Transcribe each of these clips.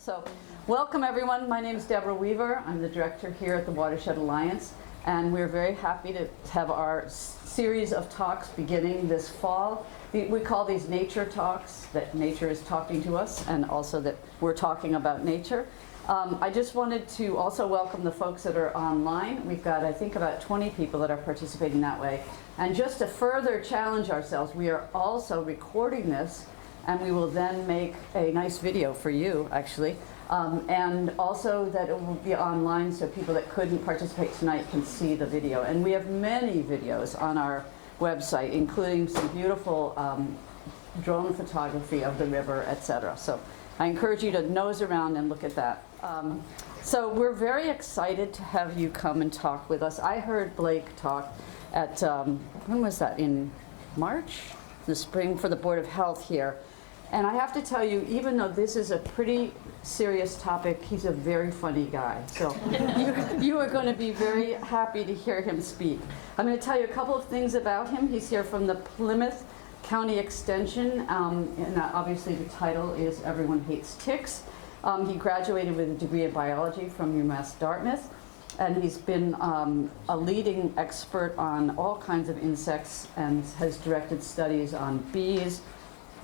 So, welcome everyone. My name is Deborah Weaver. I'm the director here at the Watershed Alliance, and we're very happy to have our series of talks beginning this fall. We call these nature talks, that nature is talking to us, and also that we're talking about nature. I just wanted to also welcome the folks that are online. We've got, I think, about 20 people that are participating that way. And just to further challenge ourselves, we are also recording this, and we will then make a nice video for you, actually. And also that it will be online so people that couldn't participate tonight can see the video. And we have many videos on our website, including some beautiful drone photography of the river, etc. So I encourage you to nose around and look at that. So we're very excited to have you come and talk with us. I heard Blake talk at, when was that, in March? The spring, for the Board of Health here. And I have to tell you, even though this is a pretty serious topic, he's a very funny guy. So you are going to be very happy to hear him speak. I'm going to tell you a couple of things about him. He's here from the Plymouth County Extension, and obviously the title is Everyone Hates Ticks. He graduated with a degree in biology from UMass Dartmouth, and he's been a leading expert on all kinds of insects and has directed studies on bees,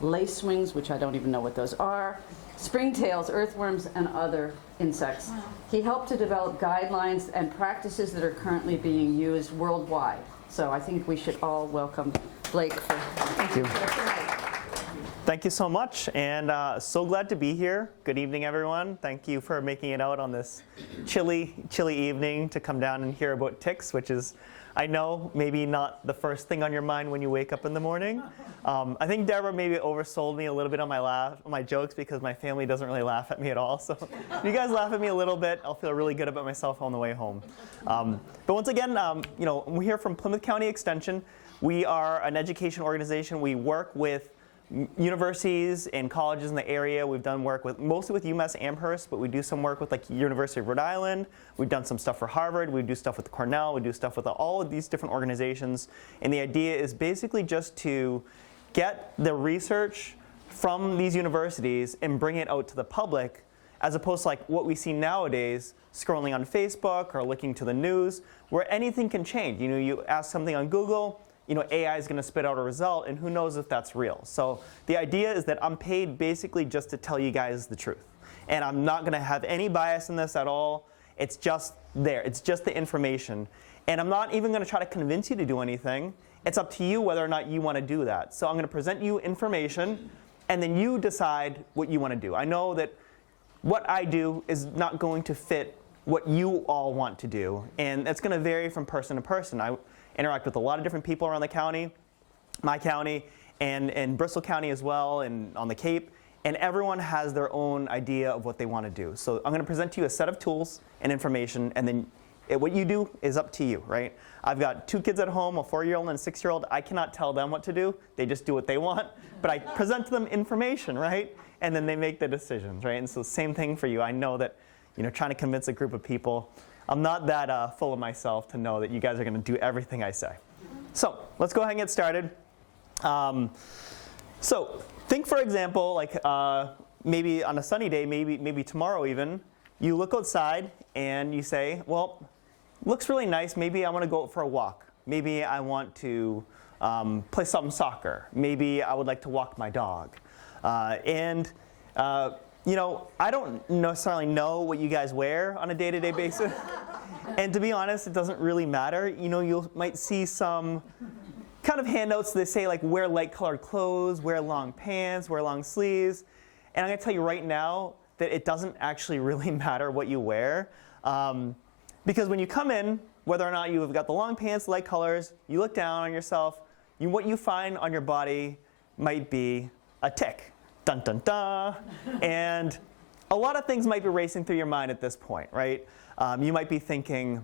lacewings, which I don't even know what those are, springtails, earthworms, and other insects. Wow. He helped to develop guidelines and practices that are currently being used worldwide. So I think we should all welcome Blake. Thank you. Thank you so much, and so glad to be here. Good evening, everyone. Thank you for making it out on this chilly evening to come down and hear about ticks, which is, I know, maybe not the first thing on your mind when you wake up in the morning. I think Deborah maybe oversold me a little bit on my jokes because my family doesn't really laugh at me at all. So if you guys laugh at me a little bit, I'll feel really good about myself on the way home. But once again, we're here from Plymouth County Extension. We are an education organization. We work with universities and colleges in the area. We've done work mostly with UMass Amherst, but we do some work with like University of Rhode Island. We've done some stuff for Harvard. We do stuff with Cornell. We do stuff with all of these different organizations. And the idea is basically just to get the research from these universities and bring it out to the public, as opposed to like what we see nowadays, scrolling on Facebook or looking to the news, where anything can change. You ask something on Google, AI is going to spit out a result, and who knows if that's real. So the idea is that I'm paid basically just to tell you guys the truth. And I'm not going to have any bias in this at all. It's just there. It's just the information. And I'm not even going to try to convince you to do anything. It's up to you whether or not you want to do that. So I'm going to present you information, and then you decide what you want to do. I know that what I do is not going to fit what you all want to do. And it's going to vary from person to person. I interact with a lot of different people around the county, my county, and Bristol County as well, and on the Cape. And everyone has their own idea of what they want to do. So I'm going to present to you a set of tools and information, and then what you do is up to you, right? I've got 2 kids at home, a 4-year-old and a 6-year-old. I cannot tell them what to do. They just do what they want. But I present to them information, right? And then they make the decisions, right? And so same thing for you. I know that trying to convince a group of people, I'm not that full of myself to know that you guys are going to do everything I say. So let's go ahead and get started. So think, for example, like maybe on a sunny day, maybe tomorrow even, you look outside and you say, well, looks really nice. Maybe I want to go out for a walk. Maybe I want to play some soccer. Maybe I would like to walk my dog. I don't necessarily know what you guys wear on a day-to-day basis. And to be honest, it doesn't really matter. You might see some kind of handouts that say like wear light-colored clothes, wear long pants, wear long sleeves. And I'm going to tell you right now that it doesn't actually really matter what you wear. Because when you come in, whether or not you've got the long pants, light colors, you look down on yourself, what you find on your body might be a tick. Dun, dun, dun. And a lot of things might be racing through your mind at this point, right? You might be thinking,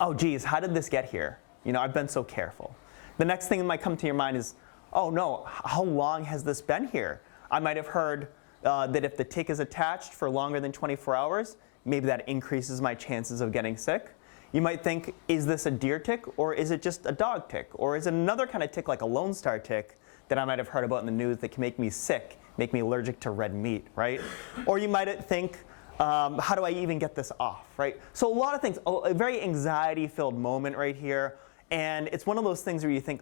oh, geez, how did this get here? I've been so careful. The next thing that might come to your mind is, oh, no, how long has this been here? I might have heard that if the tick is attached for longer than 24 hours, maybe that increases my chances of getting sick. You might think, is this a deer tick, or is it just a dog tick? Or is it another kind of tick like a Lone Star tick that I might have heard about in the news that can make me sick make me allergic to red meat, right? Or you might think, how do I even get this off, right? So a lot of things, a very anxiety-filled moment right here. And it's one of those things where you think,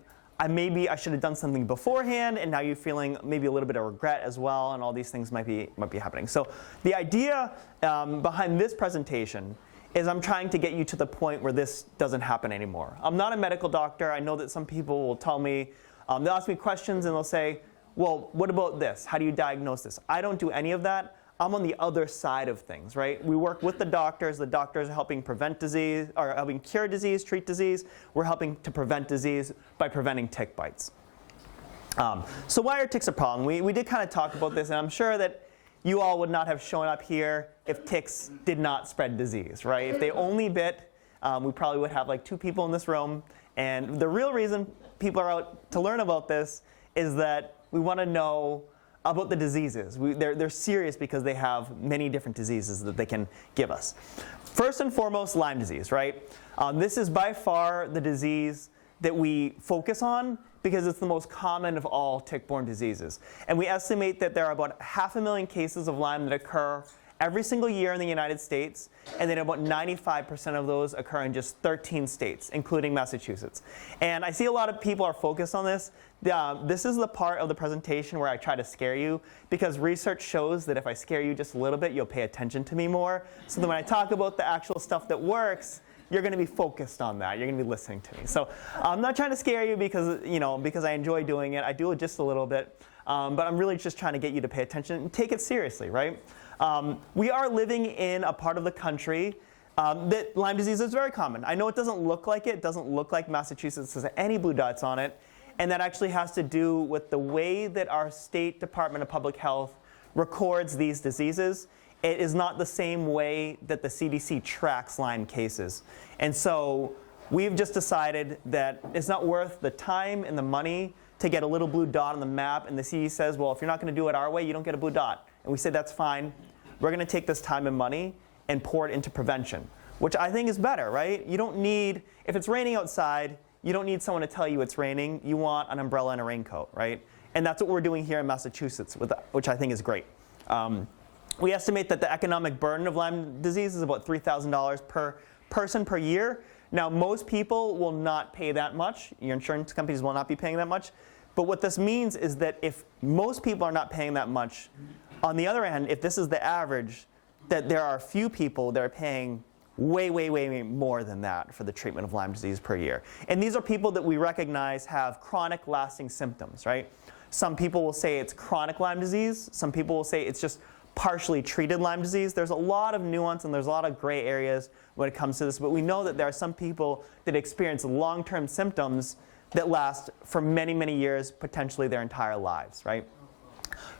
maybe I should have done something beforehand, and now you're feeling maybe a little bit of regret as well, and all these things might be happening. So the idea behind this presentation is I'm trying to get you to the point where this doesn't happen anymore. I'm not a medical doctor. I know that some people will tell me, they'll ask me questions and they'll say, well, what about this? How do you diagnose this? I don't do any of that. I'm on the other side of things, right? We work with the doctors. The doctors are helping prevent disease, or helping cure disease, treat disease. We're helping to prevent disease by preventing tick bites. So why are ticks a problem? We did kind of talk about this, and I'm sure that you all would not have shown up here if ticks did not spread disease, right? If they only bit, we probably would have like 2 people in this room. And the real reason people are out to learn about this is that we want to know about the diseases. They're serious because they have many different diseases that they can give us. First and foremost, Lyme disease, right? This is by far the disease that we focus on because it's the most common of all tick-borne diseases. And we estimate that there are about 500,000 cases of Lyme that occur every single year in the United States, and then about 95% of those occur in just 13 states, including Massachusetts. And I see a lot of people are focused on this. This is the part of the presentation where I try to scare you, because research shows that if I scare you just a little bit, you'll pay attention to me more. So that when I talk about the actual stuff that works, you're going to be focused on that. You're going to be listening to me. So I'm not trying to scare you because I enjoy doing it. I do it just a little bit. But I'm really just trying to get you to pay attention and take it seriously, right? We are living in a part of the country that Lyme disease is very common. I know it doesn't look like it. It doesn't look like Massachusetts has any blue dots on it. And that actually has to do with the way that our state Department of Public Health records these diseases. It is not the same way that the CDC tracks Lyme cases. And so we've just decided that it's not worth the time and the money to get a little blue dot on the map. And the CDC says, well, if you're not going to do it our way, you don't get a blue dot. And we say, that's fine. We're going to take this time and money and pour it into prevention, which I think is better, right? You don't need, if it's raining outside, you don't need someone to tell you it's raining. You want an umbrella and a raincoat, right? And that's what we're doing here in Massachusetts, which I think is great. We estimate that the economic burden of Lyme disease is about $3,000 per person per year. Now, most people will not pay that much. Your insurance companies will not be paying that much. But what this means is that if most people are not paying that much, on the other hand, if this is the average, that there are a few people that are paying way, way, way more than that for the treatment of Lyme disease per year. And these are people that we recognize have chronic lasting symptoms, right? Some people will say it's chronic Lyme disease. Some people will say it's just partially treated Lyme disease. There's a lot of nuance and there's a lot of gray areas when it comes to this, but we know that there are some people that experience long-term symptoms that last for many, many years, potentially their entire lives, right?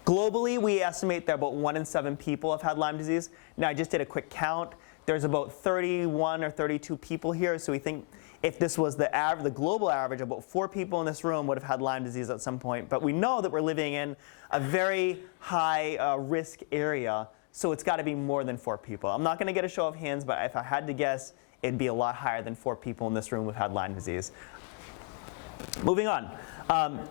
Globally, we estimate that about 1 in 7 people have had Lyme disease. Now, I just did a quick count. There's about 31 or 32 people here, so we think if this was the global average, about 4 people in this room would have had Lyme disease at some point. But we know that we're living in a very high risk area, so it's got to be more than 4 people. I'm not going to get a show of hands, but if I had to guess, it'd be a lot higher than 4 people in this room who've had Lyme disease. Moving on.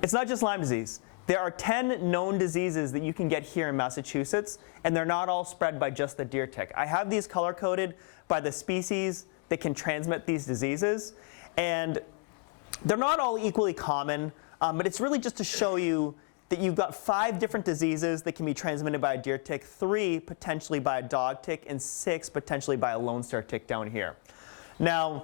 It's not just Lyme disease. There are 10 known diseases that you can get here in Massachusetts, and they're not all spread by just the deer tick. I have these color-coded by the species that can transmit these diseases, and they're not all equally common, but it's really just to show you that you've got 5 different diseases that can be transmitted by a deer tick, 3 potentially by a dog tick, and 6 potentially by a lone star tick down here. Now,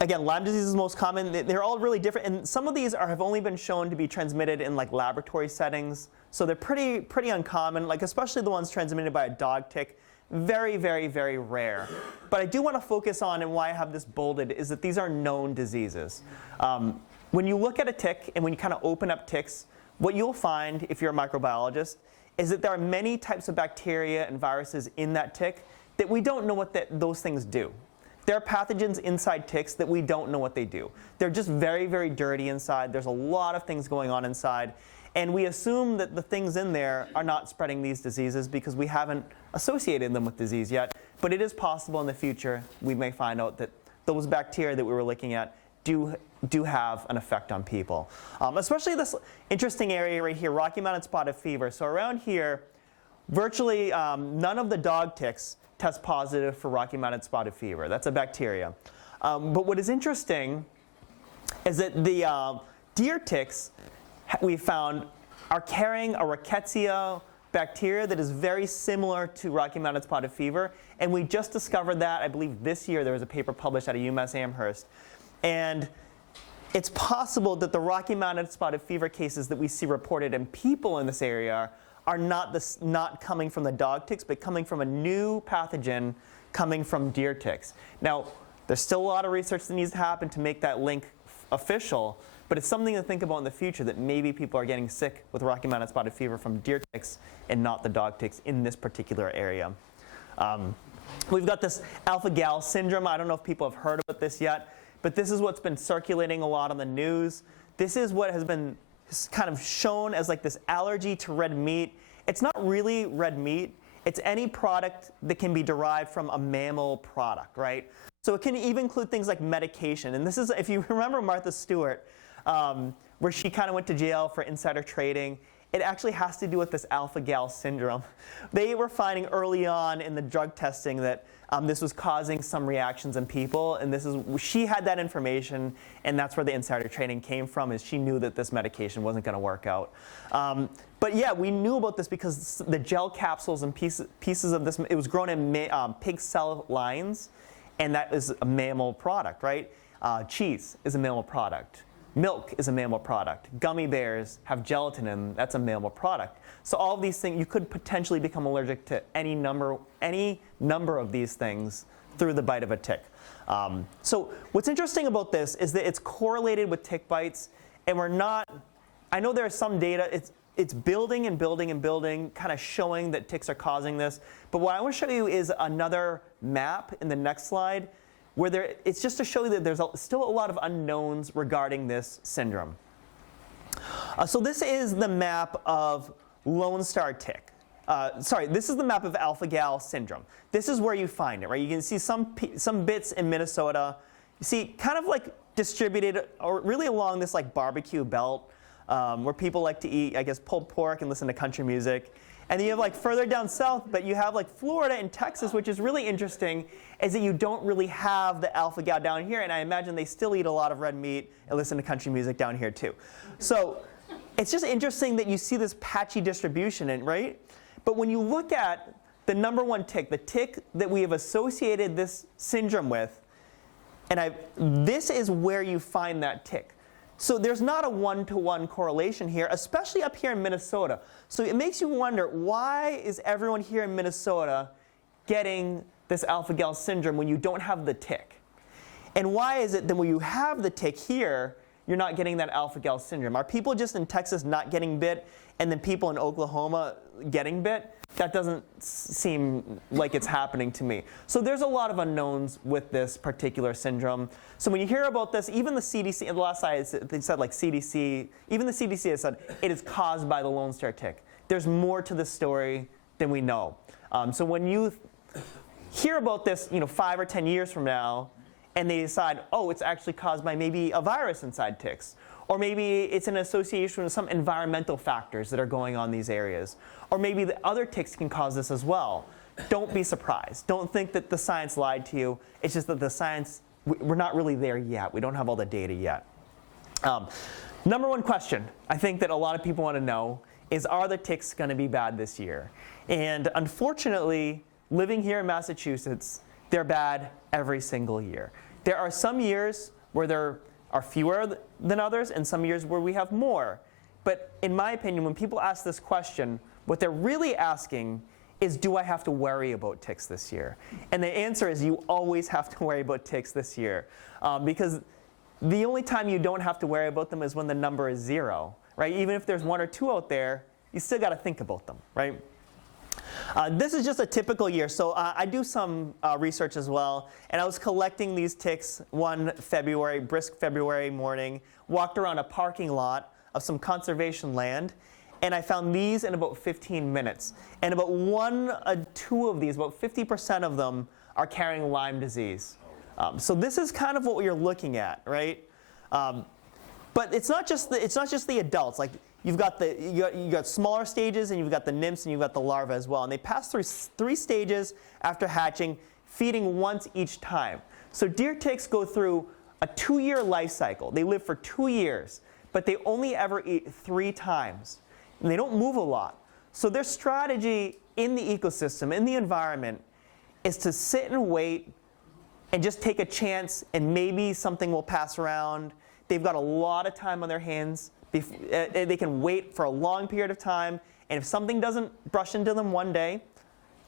again, Lyme disease is the most common. They're all really different, and some of these have only been shown to be transmitted in like laboratory settings, so they're pretty uncommon, like especially the ones transmitted by a dog tick. Very, very, very rare. But I do want to focus on, and why I have this bolded, is that these are known diseases. When you look at a tick, and when you kind of open up ticks, what you'll find, if you're a microbiologist, is that there are many types of bacteria and viruses in that tick that we don't know what those things do. There are pathogens inside ticks that we don't know what they do. They're just very, very dirty inside. There's a lot of things going on inside. And we assume that the things in there are not spreading these diseases because we haven't associated them with disease yet. But it is possible in the future we may find out that those bacteria that we were looking at do have an effect on people. Especially this interesting area right here, Rocky Mountain spotted fever. So around here, virtually none of the dog ticks test positive for Rocky Mountain spotted fever. That's a bacteria. But what is interesting is that the deer ticks we found are carrying a rickettsia bacteria that is very similar to Rocky Mountain spotted fever. And we just discovered that, I believe this year, there was a paper published out of UMass Amherst. And it's possible that the Rocky Mountain spotted fever cases that we see reported in people in this area are not coming from the dog ticks, but coming from a new pathogen coming from deer ticks. Now, there's still a lot of research that needs to happen to make that link official, but it's something to think about in the future, that maybe people are getting sick with Rocky Mountain spotted fever from deer ticks and not the dog ticks in this particular area. We've got this alpha-gal syndrome. I don't know if people have heard about this yet, but this is what's been circulating a lot on the news. This is what has been kind of shown as like this allergy to red meat. It's not really red meat. It's any product that can be derived from a mammal product, right? So it can even include things like medication. And this is, if you remember Martha Stewart, where she kind of went to jail for insider trading, it actually has to do with this alpha-gal syndrome. They were finding early on in the drug testing that this was causing some reactions in people, and she had that information, and that's where the insider trading came from, is she knew that this medication wasn't going to work out. But yeah, we knew about this because the gel capsules and pieces of this, it was grown in pig cell lines, and that is a mammal product, right? Cheese is a mammal product. Milk is a mammal product. Gummy bears have gelatin in them. That's a mammal product. So all of these things, you could potentially become allergic to any number of these things through the bite of a tick. So what's interesting about this is that it's correlated with tick bites, and I know there's some data, it's building and building and building, kind of showing that ticks are causing this. But what I want to show you is another map in the next slide, where it's just to show you that there's still a lot of unknowns regarding this syndrome. So this is the map of Lone Star tick. This is the map of alpha-gal syndrome. This is where you find it, right? You can see some bits in Minnesota. You see kind of like distributed, or really along this like barbecue belt, where people like to eat, I guess, pulled pork and listen to country music. And then you have like further down south, but you have like Florida and Texas, which is really interesting, is that you don't really have the alpha-gal down here, and I imagine they still eat a lot of red meat and listen to country music down here too. So it's just interesting that you see this patchy distribution, right? But when you look at the number one tick, the tick that we have associated this syndrome with, and this is where you find that tick. So there's not a one-to-one correlation here, especially up here in Minnesota. So it makes you wonder, why is everyone here in Minnesota getting this alpha-gal syndrome when you don't have the tick? And why is it that when you have the tick here, you're not getting that alpha-gal syndrome? Are people just in Texas not getting bit, and then people in Oklahoma getting bit? That doesn't seem like it's happening to me. So there's a lot of unknowns with this particular syndrome. So when you hear about this, even the CDC, the last slide, they said like CDC, even the CDC has said it is caused by the Lone Star tick. There's more to this story than we know. So when you hear about this, 5 or 10 years from now, and they decide, oh, it's actually caused by maybe a virus inside ticks, or maybe it's an association with some environmental factors that are going on in these areas, or maybe the other ticks can cause this as well. Don't be surprised. Don't think that the science lied to you. It's just that the science, we're not really there yet. We don't have all the data yet. Number one question I think that a lot of people want to know is, are the ticks going to be bad this year? And unfortunately, living here in Massachusetts, they're bad every single year. There are some years where there are fewer than others, and some years where we have more. But in my opinion, when people ask this question, what they're really asking is, do I have to worry about ticks this year? And the answer is, you always have to worry about ticks this year. Because the only time you don't have to worry about them is when the number is 0, right? Even if there's 1 or 2 out there, you still got to think about them, right? This is just a typical year. So I do some research as well, and I was collecting these ticks one brisk February morning, walked around a parking lot of some conservation land, and I found these in about 15 minutes. And about 2 of these, about 50% of them, are carrying Lyme disease. So this is kind of what you're looking at, right? But it's not just the adults. Like you got smaller stages, and you've got the nymphs, and you've got the larvae as well. And they pass through 3 stages after hatching, feeding once each time. So deer ticks go through a 2-year life cycle. They live for 2 years, but they only ever eat 3 times. And they don't move a lot. So their strategy in the ecosystem, in the environment, is to sit and wait and just take a chance, and maybe something will pass around. They've got a lot of time on their hands. They can wait for a long period of time, and if something doesn't brush into them one day,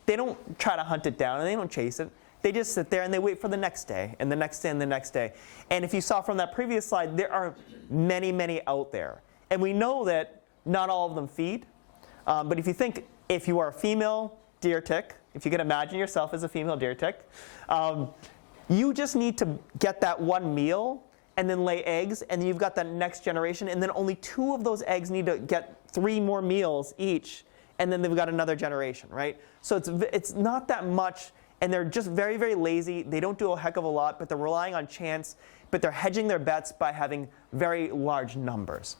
they don't try to hunt it down, and they don't chase it. They just sit there and they wait for the next day, and the next day, and the next day. And if you saw from that previous slide, there are many, many out there. And we know that not all of them feed. But if you are a female deer tick, if you can imagine yourself as a female deer tick, you just need to get that one meal and then lay eggs, and then you've got that next generation, and then only 2 of those eggs need to get 3 more meals each, and then they've got another generation, right? So it's not that much, and they're just very, very lazy. They don't do a heck of a lot, but they're relying on chance, but they're hedging their bets by having very large numbers.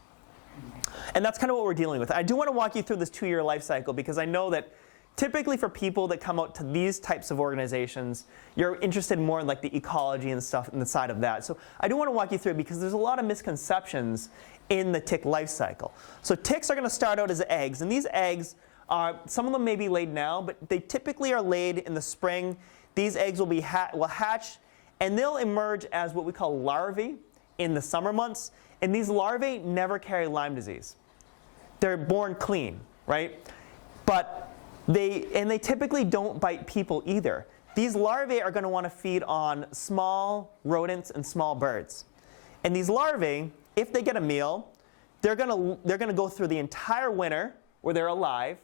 And that's kind of what we're dealing with. I do want to walk you through this 2-year life cycle, because I know that typically for people that come out to these types of organizations, you're interested more in like the ecology and stuff and the side of that. So I do want to walk you through it, because there's a lot of misconceptions in the tick life cycle. So ticks are going to start out as eggs, and these eggs some of them may be laid now, but they typically are laid in the spring. These eggs will hatch, and they'll emerge as what we call larvae in the summer months. And these larvae never carry Lyme disease. They're born clean, right? But they typically don't bite people either. These larvae are going to want to feed on small rodents and small birds. And these larvae, if they get a meal, they're going to go through the entire winter where they're alive,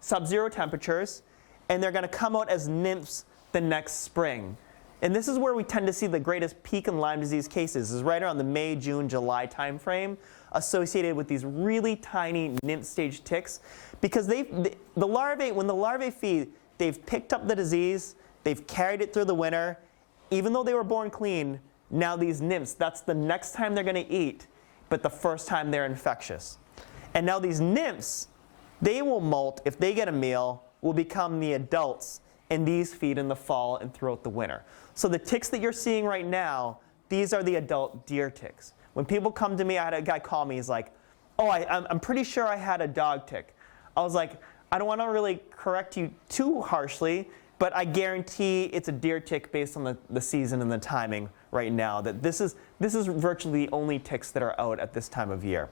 sub-zero temperatures, and they're going to come out as nymphs the next spring. And this is where we tend to see the greatest peak in Lyme disease cases, is right around the May, June, July timeframe, associated with these really tiny nymph stage ticks. Because when the larvae feed, they've picked up the disease, they've carried it through the winter. Even though they were born clean, now these nymphs, that's the next time they're going to eat, but the first time they're infectious. And now these nymphs, they will molt, if they get a meal, will become the adults, and these feed in the fall and throughout the winter. So the ticks that you're seeing right now, these are the adult deer ticks. When people come to me, I had a guy call me, he's like, oh, I'm pretty sure I had a dog tick. I was like, I don't want to really correct you too harshly, but I guarantee it's a deer tick based on the season and the timing right now. That this is virtually the only ticks that are out at this time of year.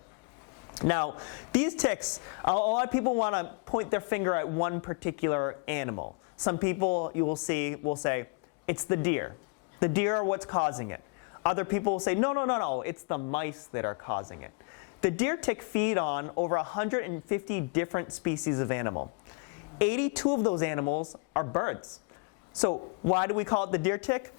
Now, these ticks, a lot of people want to point their finger at one particular animal. Some people you will see will say, it's the deer. The deer are what's causing it. Other people will say, no, it's the mice that are causing it. The deer tick feed on over 150 different species of animal. 82 of those animals are birds. So why do we call it the deer tick?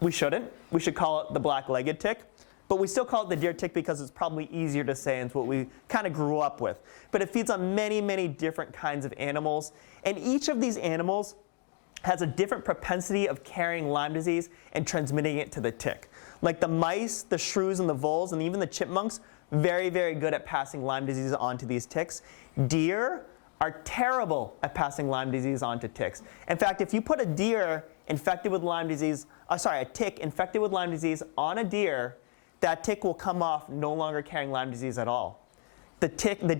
We shouldn't. We should call it the black-legged tick. But we still call it the deer tick because it's probably easier to say, and it's what we kind of grew up with. But it feeds on many, many different kinds of animals. And each of these animals has a different propensity of carrying Lyme disease and transmitting it to the tick. Like the mice, the shrews, and the voles, and even the chipmunks, very, very good at passing Lyme disease onto these ticks. Deer are terrible at passing Lyme disease onto ticks. In fact, if you put a tick infected with Lyme disease on a deer, that tick will come off no longer carrying Lyme disease at all. The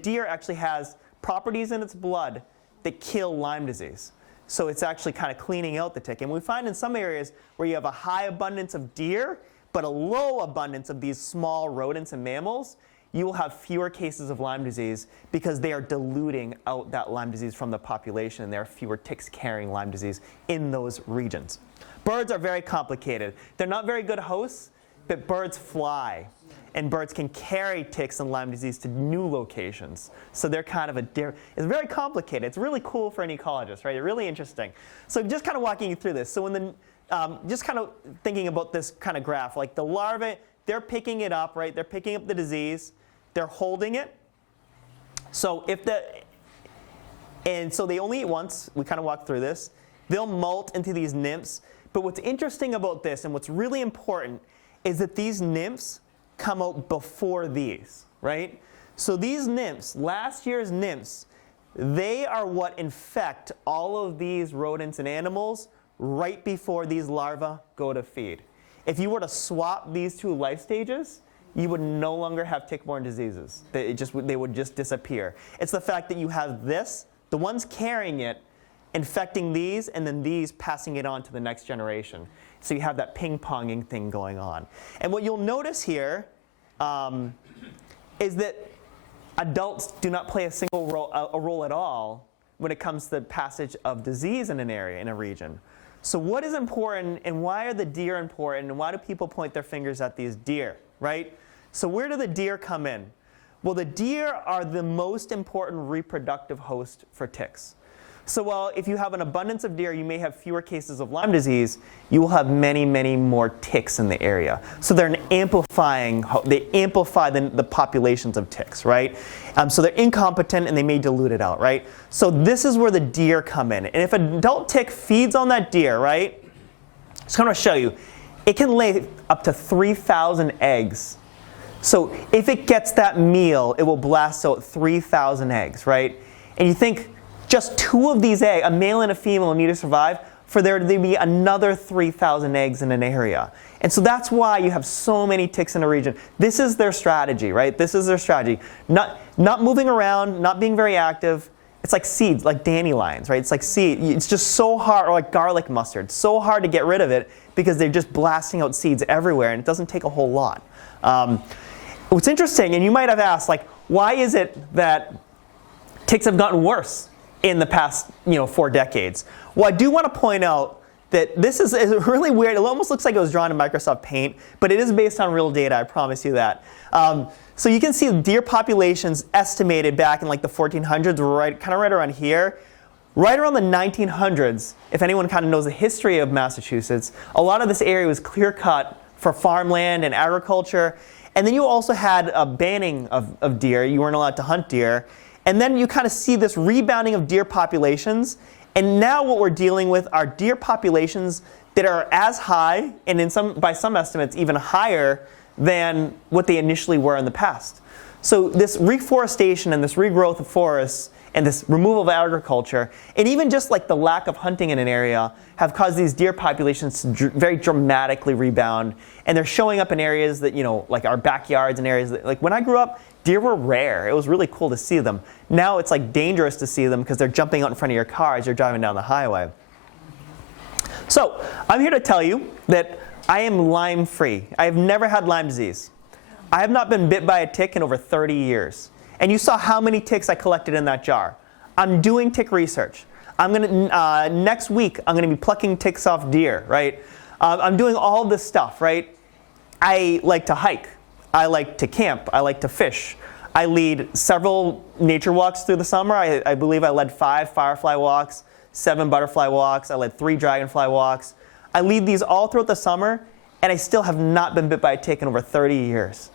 deer actually has properties in its blood that kill Lyme disease. So it's actually kind of cleaning out the tick. And we find in some areas where you have a high abundance of deer, but a low abundance of these small rodents and mammals, you will have fewer cases of Lyme disease because they are diluting out that Lyme disease from the population, and there are fewer ticks carrying Lyme disease in those regions. Birds are very complicated. They're not very good hosts, but birds fly, and birds can carry ticks and Lyme disease to new locations. So they're kind of it's very complicated. It's really cool for an ecologist, right? Really interesting. So just kind of walking you through this. So just kind of thinking about this kind of graph, like the larvae, they're picking it up, right? They're picking up the disease. They're holding it. So so they only eat once. We kind of walk through this. They'll molt into these nymphs. But what's interesting about this, and what's really important, is that these nymphs, come out before these, right? So these nymphs, last year's nymphs, they are what infect all of these rodents and animals right before these larvae go to feed. If you were to swap these two life stages, you would no longer have tick-borne diseases. They would just disappear. It's the fact that you have this, the ones carrying it, infecting these, and then these passing it on to the next generation. So you have that ping-ponging thing going on. And what you'll notice here is that adults do not play a role at all when it comes to the passage of disease in an area, in a region. So what is important, and why are the deer important, and why do people point their fingers at these deer, right? So where do the deer come in? Well, the deer are the most important reproductive host for ticks. So while if you have an abundance of deer, you may have fewer cases of Lyme disease, you will have many, many more ticks in the area. So they're they amplify the populations of ticks, right? So they're incompetent and they may dilute it out, right? So this is where the deer come in. And if an adult tick feeds on that deer, right? Just going to show you, it can lay up to 3,000 eggs. So if it gets that meal, it will blast out 3,000 eggs, right? And you think, just 2 of these eggs, a male and a female, need to survive for there to be another 3,000 eggs in an area. And so that's why you have so many ticks in a region. This is their strategy, right? This is their strategy. Not moving around, not being very active. It's like seeds, like dandelions, right? It's like seed. It's just so hard, or like garlic mustard. So hard to get rid of it because they're just blasting out seeds everywhere, and it doesn't take a whole lot. What's interesting, and you might have asked, like, why is it that ticks have gotten worse in the past 4 decades? Well, I do want to point out that this is really weird. It almost looks like it was drawn in Microsoft Paint, but it is based on real data, I promise you that. So you can see deer populations estimated back in like the 1400s, kind of right around here. Right around the 1900s, if anyone kind of knows the history of Massachusetts, a lot of this area was clear-cut for farmland and agriculture. And then you also had a banning of deer. You weren't allowed to hunt deer. And then you kind of see this rebounding of deer populations. And now what we're dealing with are deer populations that are as high, and by some estimates even higher, than what they initially were in the past. So this reforestation and this regrowth of forests and this removal of agriculture, and even just like the lack of hunting in an area, have caused these deer populations to very dramatically rebound. And they're showing up in areas that, like our backyards and areas that, like when I grew up, deer were rare. It was really cool to see them. Now it's like dangerous to see them because they're jumping out in front of your car as you're driving down the highway. So I'm here to tell you that I am Lyme free. I have never had Lyme disease. I have not been bit by a tick in over 30 years. And you saw how many ticks I collected in that jar. I'm doing tick research. Next week, I'm going to be plucking ticks off deer, right? I'm doing all this stuff, right? I like to hike. I like to camp. I like to fish. I lead several nature walks through the summer. I believe I led 5 firefly walks, 7 butterfly walks. I led 3 dragonfly walks. I lead these all throughout the summer, and I still have not been bit by a tick in over 30 years.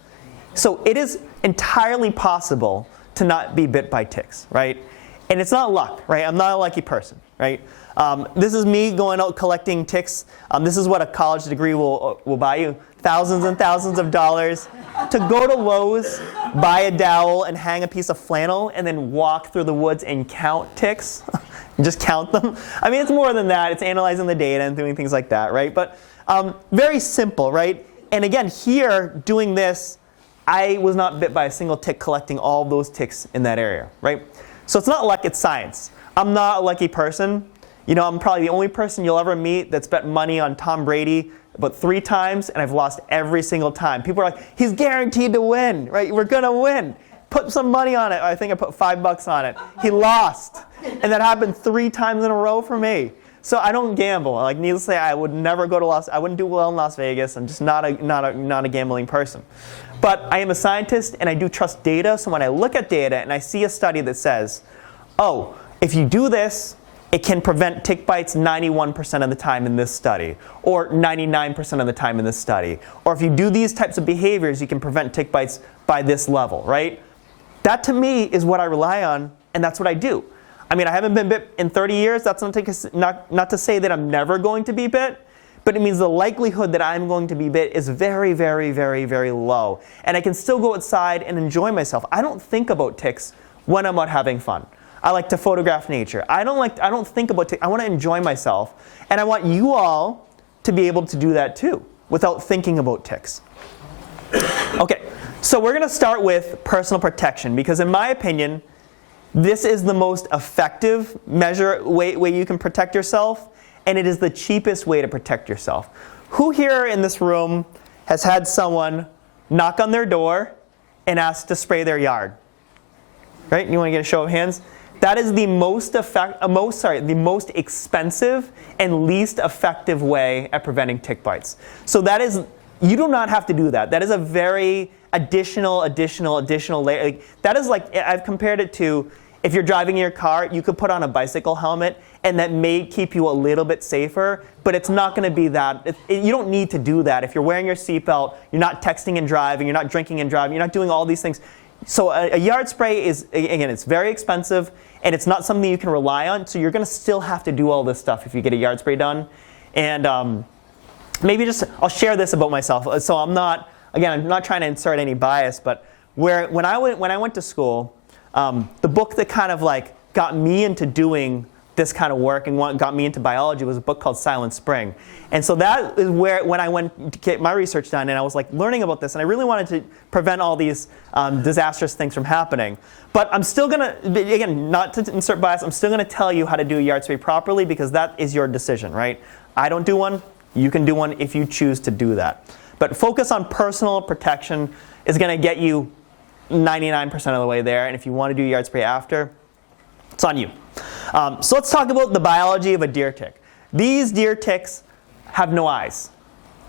So it is entirely possible to not be bit by ticks, right? And it's not luck, right? I'm not a lucky person, right? This is me going out collecting ticks. This is what a college degree will buy you. Thousands and thousands of dollars to go to Lowe's, buy a dowel, and hang a piece of flannel, and then walk through the woods and count ticks. Just count them. I mean, it's more than that. It's analyzing the data and doing things like that, right? But very simple, right? And again, here, doing this, I was not bit by a single tick collecting all of those ticks in that area, right? So it's not luck, it's science. I'm not a lucky person. I'm probably the only person you'll ever meet that's bet money on Tom Brady about 3 times, and I've lost every single time. People are like, he's guaranteed to win, right? We're going to win. Put some money on it. I think I put $5 on it. He lost. And that happened 3 times in a row for me. So I don't gamble. Like, needless to say, I would never go to I wouldn't do well in Las Vegas. I'm just not a gambling person. But I am a scientist, and I do trust data. So when I look at data and I see a study that says, oh, if you do this, it can prevent tick bites 91% of the time in this study, or 99% of the time in this study. Or if you do these types of behaviors, you can prevent tick bites by this level, right? That to me is what I rely on, and that's what I do. I mean, I haven't been bit in 30 years. That's not to say that I'm never going to be bit, but it means the likelihood that I'm going to be bit is very, very, very, very low. And I can still go outside and enjoy myself. I don't think about ticks when I'm out having fun. I like to photograph nature. I don't think about ticks. I want to enjoy myself. And I want you all to be able to do that too, without thinking about ticks. Okay, so we're going to start with personal protection, because in my opinion, this is the most effective way you can protect yourself, and it is the cheapest way to protect yourself. Who here in this room has had someone knock on their door and ask to spray their yard? Right? You want to get a show of hands? That is the most expensive and least effective way at preventing tick bites. So that is, you do not have to do that. That is a very additional layer. Like, that is like, I've compared it to, if you're driving in your car, you could put on a bicycle helmet, and that may keep you a little bit safer, but it's not going to be that. You don't need to do that. If you're wearing your seatbelt, you're not texting and driving, you're not drinking and driving, you're not doing all these things. So a yard spray is, again, it's very expensive, and it's not something you can rely on, so you're going to still have to do all this stuff if you get a yard spray done. And maybe I'll share this about myself. So I'm not trying to insert any bias, but when I went to school, the book that kind of like got me into doing this kind of work and got me into biology was a book called Silent Spring. And so that is when I went to get my research done, and I was like learning about this, and I really wanted to prevent all these disastrous things from happening. But I'm still going to, again, not to insert bias, I'm still going to tell you how to do a yard spray properly, because that is your decision, right? I don't do one. You can do one if you choose to do that. But focus on personal protection is going to get you 99% of the way there. And if you want to do yard spray after, it's on you. So let's talk about the biology of a deer tick. These deer ticks have no eyes.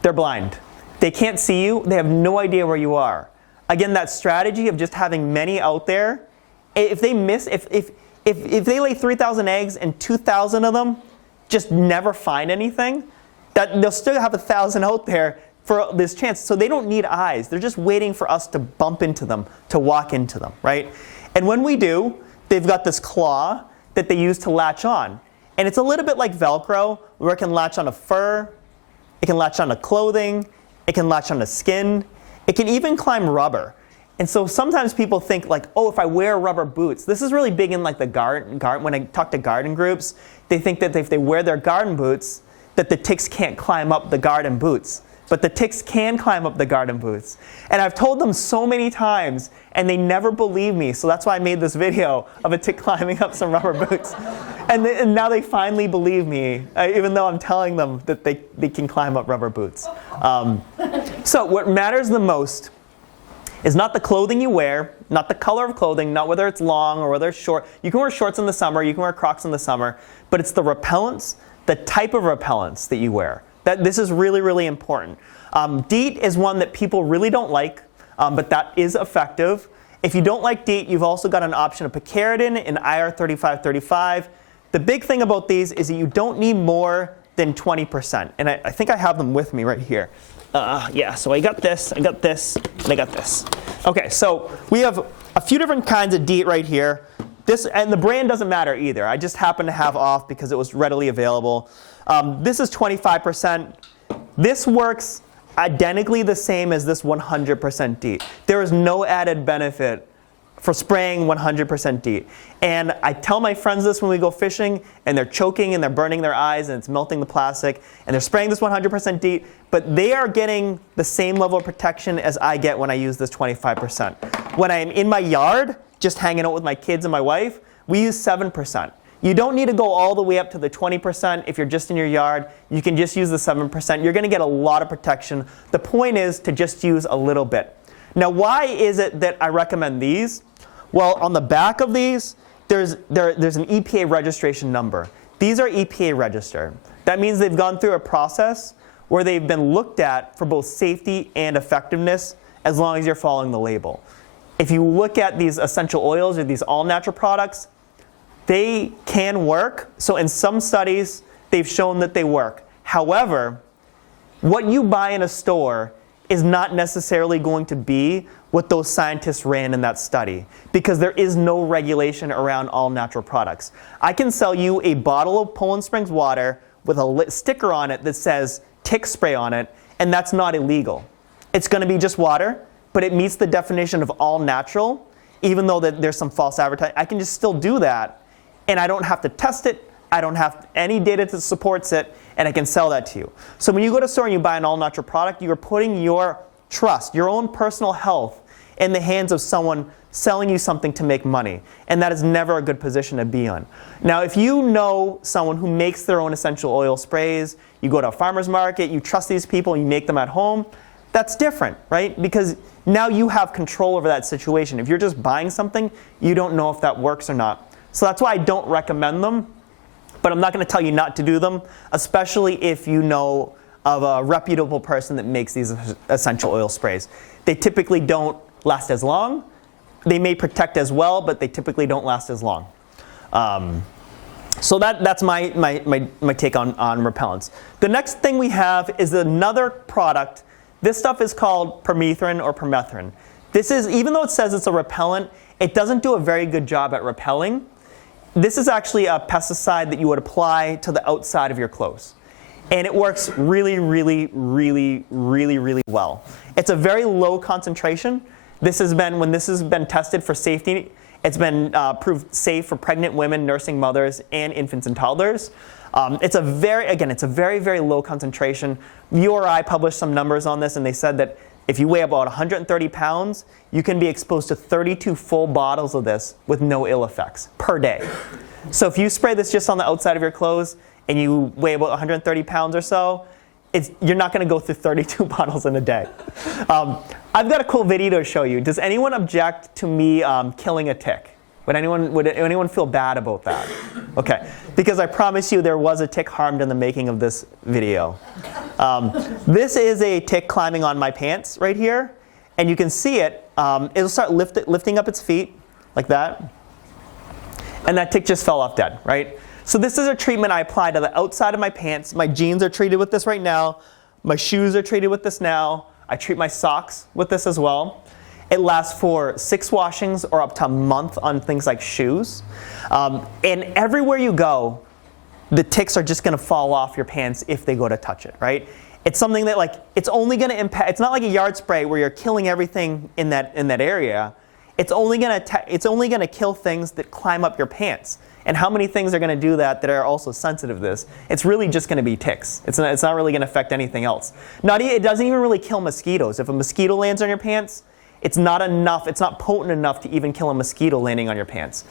They're blind. They can't see you. They have no idea where you are. Again, that strategy of just having many out there, if they they lay 3,000 eggs and 2,000 of them just never find anything, that they'll still have 1,000 out there for this chance. So they don't need eyes. They're just waiting for us to bump into them, to walk into them, right? And when we do, they've got this claw that they use to latch on. And it's a little bit like Velcro, where it can latch onto fur, it can latch onto clothing, it can latch onto skin, it can even climb rubber. And so sometimes people think like, oh, if I wear rubber boots, this is really big in like the garden, when I talk to garden groups, they think that if they wear their garden boots, that the ticks can't climb up the garden boots. But the ticks can climb up the garden boots. And I've told them so many times, and they never believe me. So that's why I made this video of a tick climbing up some rubber boots. And now they finally believe me, even though I'm telling them that they can climb up rubber boots. So what matters the most is not the clothing you wear, not the color of clothing, not whether it's long or whether it's short. You can wear shorts in the summer, you can wear Crocs in the summer, but it's the repellents, the type of repellents that you wear. This is really, really important. DEET is one that people really don't like, but that is effective. If you don't like DEET, you've also got an option of picaridin and IR3535. The big thing about these is that you don't need more than 20%. And I think I have them with me right here. Yeah, so I got this, and I got this. Okay, so we have a few different kinds of DEET right here. And the brand doesn't matter either. I just happen to have off because it was readily available. This is 25%. This works identically the same as this 100% DEET. There is no added benefit for spraying 100% DEET. And I tell my friends this when we go fishing, and they're choking and they're burning their eyes and it's melting the plastic, and they're spraying this 100% DEET, but they are getting the same level of protection as I get when I use this 25%. When I'm in my yard, just hanging out with my kids and my wife, we use 7%. You don't need to go all the way up to the 20% if you're just in your yard. You can just use the 7%. You're going to get a lot of protection. The point is to just use a little bit. Now, why is it that I recommend these? Well, on the back of these, there's an EPA registration number. These are EPA registered. That means they've gone through a process where they've been looked at for both safety and effectiveness, as long as you're following the label. If you look at these essential oils or these all-natural products, they can work. So in some studies, they've shown that they work. However, what you buy in a store is not necessarily going to be what those scientists ran in that study, because there is no regulation around all-natural products. I can sell you a bottle of Poland Springs water with a sticker on it that says tick spray on it, and that's not illegal. It's going to be just water, but it meets the definition of all natural, even though there's some false advertising. I can just still do that, and I don't have to test it. I don't have any data that supports it, and I can sell that to you. So when you go to a store and you buy an all-natural product, you are putting your trust, your own personal health, in the hands of someone selling you something to make money. And that is never a good position to be on. Now, if you know someone who makes their own essential oil sprays, you go to a farmer's market, you trust these people, and you make them at home, that's different, right? Because now you have control over that situation. If you're just buying something, you don't know if that works or not. So that's why I don't recommend them. But I'm not going to tell you not to do them, especially if you know of a reputable person that makes these essential oil sprays. They typically don't last as long. They may protect as well, but they typically don't last as long. So that's my take on repellents. The next thing we have is another product. This stuff is called permethrin or permethrin. This is, even though it says it's a repellent, it doesn't do a very good job at repelling. This is actually a pesticide that you would apply to the outside of your clothes. And it works really, really, really, really, really well. It's a very low concentration. When this has been tested for safety, it's been proved safe for pregnant women, nursing mothers, and infants and toddlers. It's a very, very low concentration. WRWA published some numbers on this, and they said that if you weigh about 130 pounds, you can be exposed to 32 full bottles of this with no ill effects per day. So if you spray this just on the outside of your clothes and you weigh about 130 pounds or so, you're not going to go through 32 bottles in a day. I've got a cool video to show you. Does anyone object to me killing a tick? Would anyone feel bad about that? Okay, because I promise you there was a tick harmed in the making of this video. This is a tick climbing on my pants right here, and you can see it. It'll start lifting up its feet like that, and that tick just fell off dead, right? So this is a treatment I apply to the outside of my pants. My jeans are treated with this right now. My shoes are treated with this now. I treat my socks with this as well. It lasts for 6 washings or up to a month on things like shoes. And everywhere you go, the ticks are just going to fall off your pants if they go to touch it, right? It's something that it's only going to impact. It's not like a yard spray where you're killing everything in that area. It's only going to kill things that climb up your pants. And how many things are going to do that are also sensitive to this? It's really just going to be ticks. It's not really going to affect anything else. It doesn't even really kill mosquitoes. If a mosquito lands on your pants, it's not enough. It's not potent enough to even kill a mosquito landing on your pants.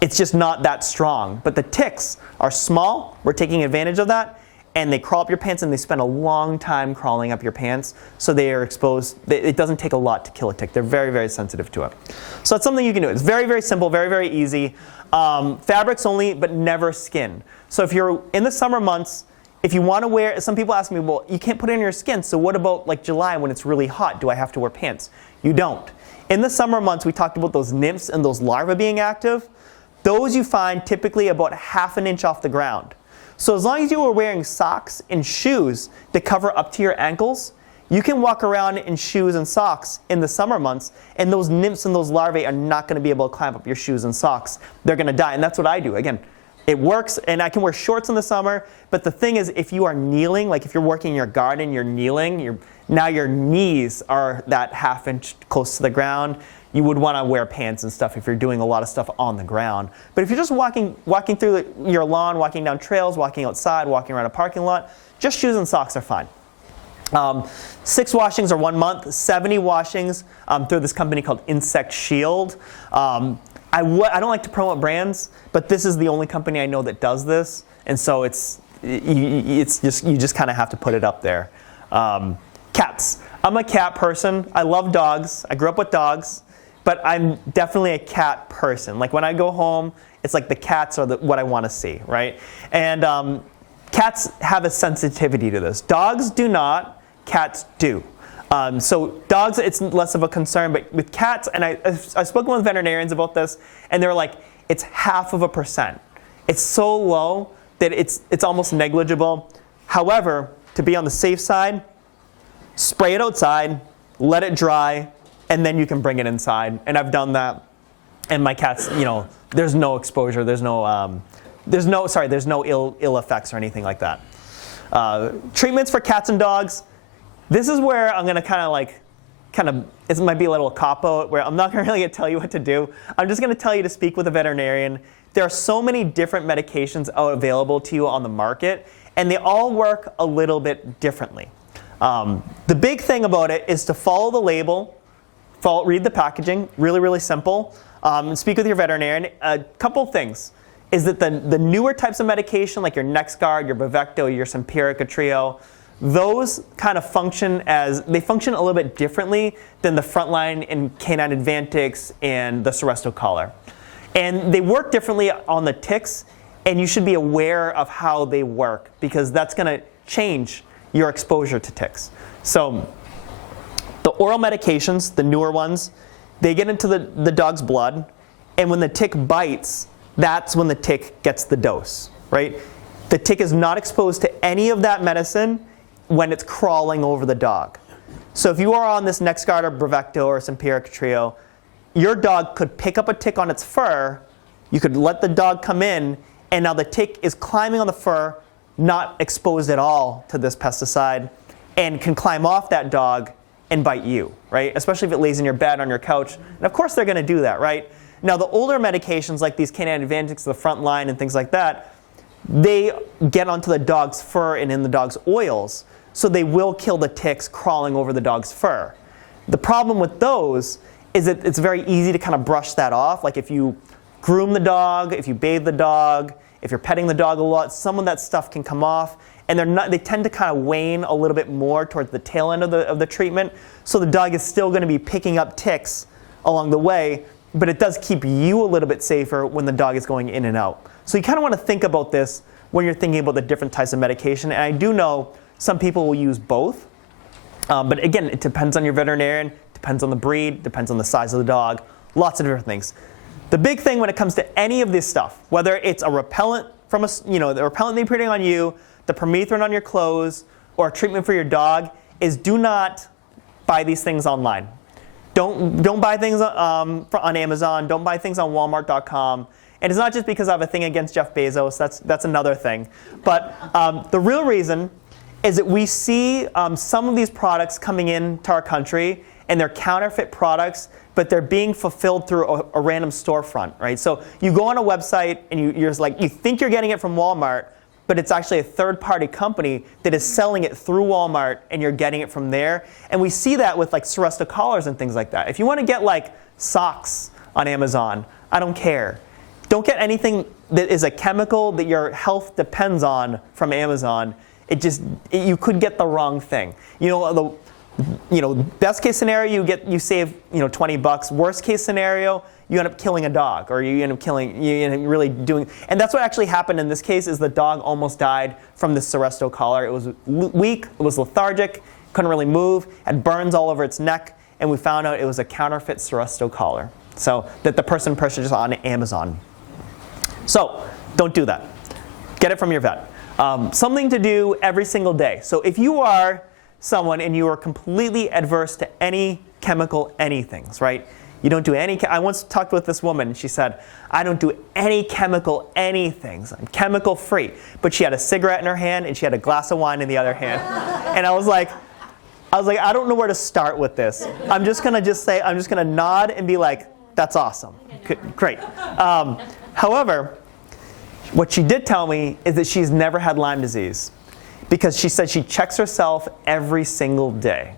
It's just not that strong. But the ticks are small. We're taking advantage of that. And they crawl up your pants, and they spend a long time crawling up your pants. So they are exposed. It doesn't take a lot to kill a tick. They're very, very sensitive to it. So that's something you can do. It's very, very simple, very, very easy. Fabrics only, but never skin. So if you're in the summer months, if you want to wear, some people ask me, well, you can't put it on your skin, so what about like July when it's really hot? Do I have to wear pants? You don't. In the summer months, we talked about those nymphs and those larvae being active. Those you find typically about ½ an inch off the ground. So as long as you are wearing socks and shoes that cover up to your ankles, you can walk around in shoes and socks in the summer months, and those nymphs and those larvae are not going to be able to climb up your shoes and socks. They're going to die, and that's what I do. Again, it works, and I can wear shorts in the summer, but the thing is, if you are kneeling, like if you're working in your garden, you're kneeling, now your knees are that ½ inch close to the ground. You would want to wear pants and stuff if you're doing a lot of stuff on the ground. But if you're just walking through your lawn, walking down trails, walking outside, walking around a parking lot, just shoes and socks are fine. 6 washings or 1 month, 70 washings through this company called Insect Shield. I don't like to promote brands, but this is the only company I know that does this, and so you just kind of have to put it up there. Cats. I'm a cat person. I love dogs. I grew up with dogs, but I'm definitely a cat person. Like when I go home, it's like the cats are what I want to see, right? And cats have a sensitivity to this. Dogs do not. Cats do. So dogs, it's less of a concern, but with cats, and I've spoken with veterinarians about this, and they're like, it's 0.5%. It's so low that it's almost negligible. However, to be on the safe side, spray it outside, let it dry, and then you can bring it inside. And I've done that, and my cats, there's no exposure, there's no ill effects or anything like that. Treatments for cats and dogs. This is where I'm going to it might be a little cop-out, where I'm not going to really tell you what to do. I'm just going to tell you to speak with a veterinarian. There are so many different medications available to you on the market, and they all work a little bit differently. The big thing about it is to follow the label, read the packaging, really, really simple, and speak with your veterinarian. A couple things is that the newer types of medication, like your NexGard, your Bravecto, your Simparica Trio, those kind of function a little bit differently than the Frontline and Canine Advantix and the Seresto collar. And they work differently on the ticks, and you should be aware of how they work, because that's going to change your exposure to ticks. So the oral medications, the newer ones, they get into the dog's blood, and when the tick bites, that's when the tick gets the dose, right? The tick is not exposed to any of that medicine when it's crawling over the dog. So if you are on this NexGard or Bravecto or Simparica Trio, your dog could pick up a tick on its fur, you could let the dog come in, and now the tick is climbing on the fur, not exposed at all to this pesticide, and can climb off that dog and bite you, right? Especially if it lays in your bed, on your couch. And of course they're going to do that, right? Now the older medications like these Canine Advantix, the Frontline and things like that, they get onto the dog's fur and in the dog's oils, so they will kill the ticks crawling over the dog's fur. The problem with those is that it's very easy to kind of brush that off. Like if you groom the dog, if you bathe the dog, if you're petting the dog a lot, some of that stuff can come off, and they tend to kind of wane a little bit more towards the tail end of the treatment. So the dog is still going to be picking up ticks along the way, but it does keep you a little bit safer when the dog is going in and out. So you kind of want to think about this when you're thinking about the different types of medication. And I do know some people will use both, but again, it depends on your veterinarian, depends on the breed, depends on the size of the dog, lots of different things. The big thing when it comes to any of this stuff, whether it's a repellent from the repellent they're putting on you, the permethrin on your clothes, or a treatment for your dog, is do not buy these things online. Don't buy things on Amazon. Don't buy things on Walmart.com. And it's not just because I have a thing against Jeff Bezos. That's another thing. But the real reason is that we see some of these products coming into our country, and they're counterfeit products, but they're being fulfilled through a random storefront, right? So you go on a website, and you think you're getting it from Walmart, but it's actually a third-party company that is selling it through Walmart, and you're getting it from there. And we see that with like Seresto collars and things like that. If you want to get like socks on Amazon, I don't care. Don't get anything that is a chemical that your health depends on from Amazon. You could get the wrong thing. Best case scenario, you save $20. Worst case scenario, you end up killing a dog, or you end up really doing. And that's what actually happened in this case. Is the dog almost died from this Seresto collar. It was weak, it was lethargic, couldn't really move, had burns all over its neck, and we found out it was a counterfeit Seresto collar. So that the person purchased on Amazon. So don't do that. Get it from your vet. Something to do every single day. So if you are someone and you are completely adverse to any chemical anythings, right? You don't do any. I once talked with this woman, and she said, I don't do any chemical anythings. I'm chemical free. But she had a cigarette in her hand, and she had a glass of wine in the other hand. And I was like, I don't know where to start with this. I'm just going to nod and be like, that's awesome. Great. However, what she did tell me is that she's never had Lyme disease, because she said she checks herself every single day.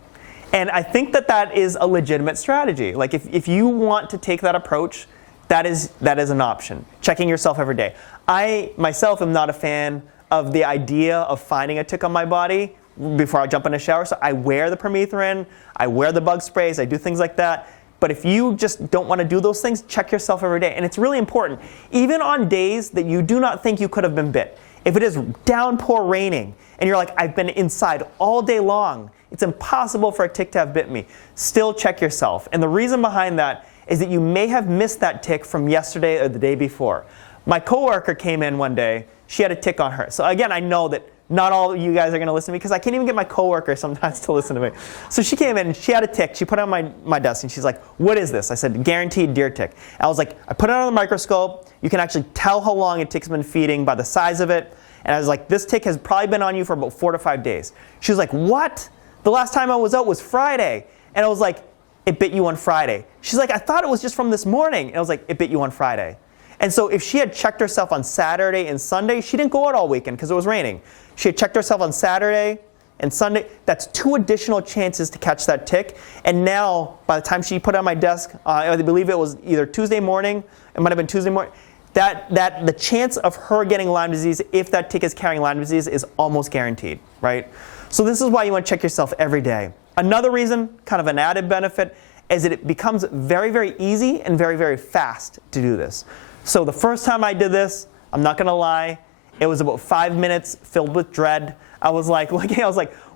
And I think that is a legitimate strategy. Like if you want to take that approach, that is an option, checking yourself every day. I myself am not a fan of the idea of finding a tick on my body before I jump in a shower. So I wear the permethrin, I wear the bug sprays, I do things like that. But if you just don't want to do those things, check yourself every day. And it's really important. Even on days that you do not think you could have been bit. If it is downpour raining, and you're like, I've been inside all day long, it's impossible for a tick to have bit me, still check yourself. And the reason behind that is that you may have missed that tick from yesterday or the day before. My coworker came in one day, she had a tick on her. So again, I know that not all of you guys are going to listen to me, because I can't even get my coworker sometimes to listen to me. So she came in, and she had a tick. She put it on my desk, and she's like, what is this? I said, guaranteed deer tick. I was like, I put it on the microscope. You can actually tell how long a tick's been feeding by the size of it. And I was like, this tick has probably been on you for about 4 to 5 days. She was like, what? The last time I was out was Friday. And I was like, it bit you on Friday. She's like, I thought it was just from this morning. And I was like, it bit you on Friday. And so if she had checked herself on Saturday and Sunday, she didn't go out all weekend because it was raining. She had checked herself on Saturday and Sunday. That's 2 additional chances to catch that tick. And now, by the time she put it on my desk, I believe it was either Tuesday morning, it might have been Tuesday morning, that the chance of her getting Lyme disease, if that tick is carrying Lyme disease, is almost guaranteed, right? So this is why you want to check yourself every day. Another reason, kind of an added benefit, is that it becomes very, very easy and very, very fast to do this. So the first time I did this, I'm not going to lie, it was about 5 minutes filled with dread. I was like,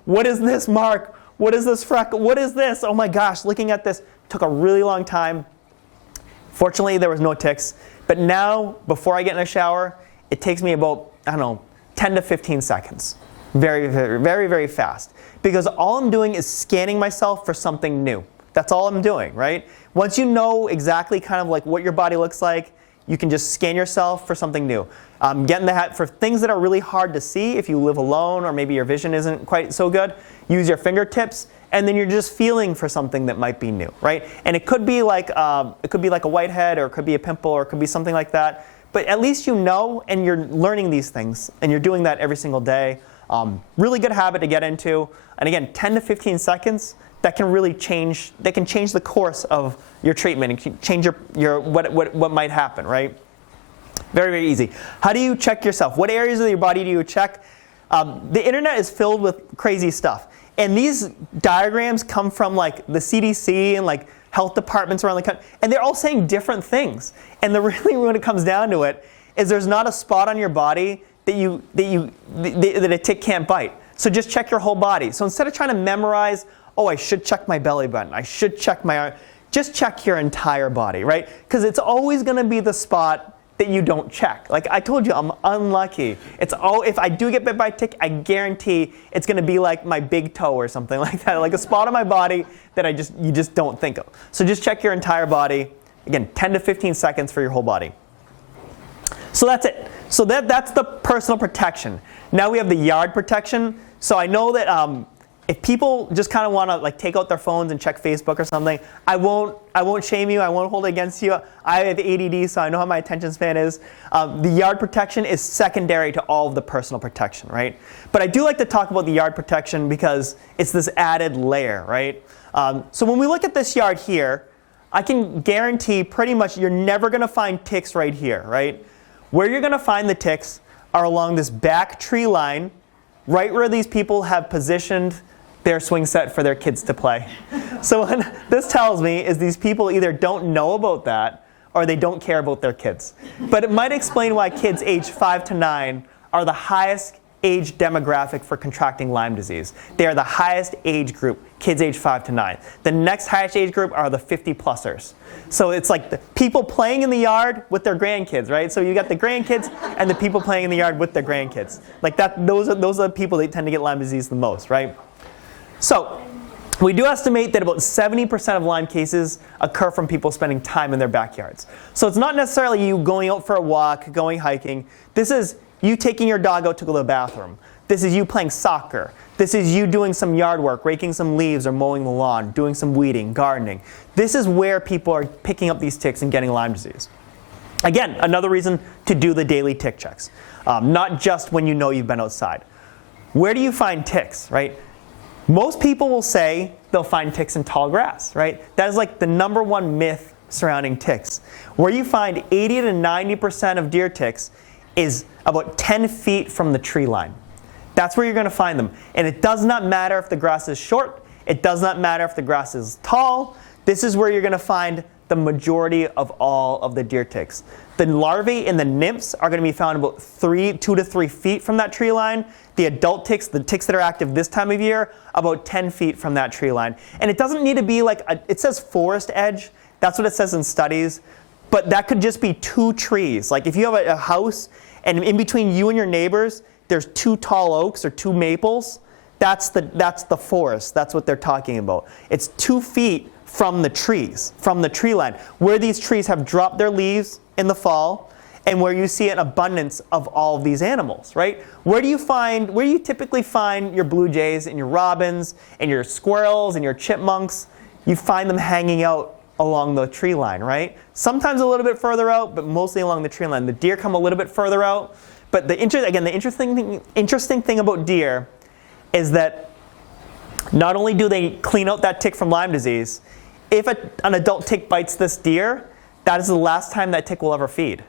what is this, Mark? What is this, Freck? What is this? Oh my gosh, looking at this took a really long time. Fortunately, there was no ticks. But now, before I get in a shower, it takes me about, 10 to 15 seconds. Very, very, very, very fast. Because all I'm doing is scanning myself for something new. That's all I'm doing, right? Once you know exactly kind of like what your body looks like, you can just scan yourself for something new. Get in the hat for things that are really hard to see if you live alone or maybe your vision isn't quite so good. Use your fingertips, and then you're just feeling for something that might be new, right? And it could be like a whitehead, or it could be a pimple, or it could be something like that. But at least you know, and you're learning these things, and you're doing that every single day. Really good habit to get into. And again, 10 to 15 seconds. That can really change. They can change the course of your treatment and can change what might happen, right? Very, very easy. How do you check yourself? What areas of your body do you check? The internet is filled with crazy stuff, and these diagrams come from like the CDC and like health departments around the country, and they're all saying different things. And really, when it comes down to it, is there's not a spot on your body that a tick can't bite. So just check your whole body. So instead of trying to memorize, oh, I should check my belly button, I should check my arm, just check your entire body, right? Because it's always going to be the spot that you don't check. Like I told you, I'm unlucky. If I do get bit by a tick, I guarantee it's going to be like my big toe or something like that, like a spot on my body that you just don't think of. So just check your entire body. Again, 10 to 15 seconds for your whole body. So that's it. So that's the personal protection. Now we have the yard protection. So I know that if people just kind of want to like take out their phones and check Facebook or something, I won't shame you. I won't hold it against you. I have ADD, so I know how my attention span is. The yard protection is secondary to all of the personal protection, right? But I do like to talk about the yard protection because it's this added layer, right? So when we look at this yard here, I can guarantee pretty much you're never going to find ticks right here, right? Where you're going to find the ticks are along this back tree line, right where these people have positioned their swing set for their kids to play. So what this tells me is these people either don't know about that or they don't care about their kids. But it might explain why kids age 5 to 9 are the highest age demographic for contracting Lyme disease. They are the highest age group, kids age 5 to 9. The next highest age group are the 50-plussers. So it's like the people playing in the yard with their grandkids, right? So you got the grandkids and the people playing in the yard with their grandkids. Like that, those are the people that tend to get Lyme disease the most, right? So we do estimate that about 70% of Lyme cases occur from people spending time in their backyards. So it's not necessarily you going out for a walk, going hiking. This is you taking your dog out to go to the bathroom. This is you playing soccer. This is you doing some yard work, raking some leaves or mowing the lawn, doing some weeding, gardening. This is where people are picking up these ticks and getting Lyme disease. Again, another reason to do the daily tick checks, not just when you know you've been outside. Where do you find ticks, right? Most people will say they'll find ticks in tall grass, right? That is like the #1 myth surrounding ticks. Where you find 80 to 90% of deer ticks is about 10 feet from the tree line. That's where you're going to find them. And it does not matter if the grass is short. It does not matter if the grass is tall. This is where you're going to find the majority of all of the deer ticks. The larvae and the nymphs are going to be found about 2 to 3 feet from that tree line. The adult ticks, the ticks that are active this time of year, about 10 feet from that tree line. And it doesn't need to be like, it says forest edge. That's what it says in studies. But that could just be 2 trees. Like if you have a house and in between you and your neighbors, there's 2 tall oaks or 2 maples, that's the forest. That's what they're talking about. It's 2 feet from the trees, from the tree line, where these trees have dropped their leaves in the fall and where you see an abundance of all of these animals, right? Where do you typically find your blue jays and your robins and your squirrels and your chipmunks? You find them hanging out along the tree line, right? Sometimes a little bit further out, but mostly along the tree line. The deer come a little bit further out. But the interesting thing about deer is that not only do they clean out that tick from Lyme disease, if an adult tick bites this deer, that is the last time that tick will ever feed.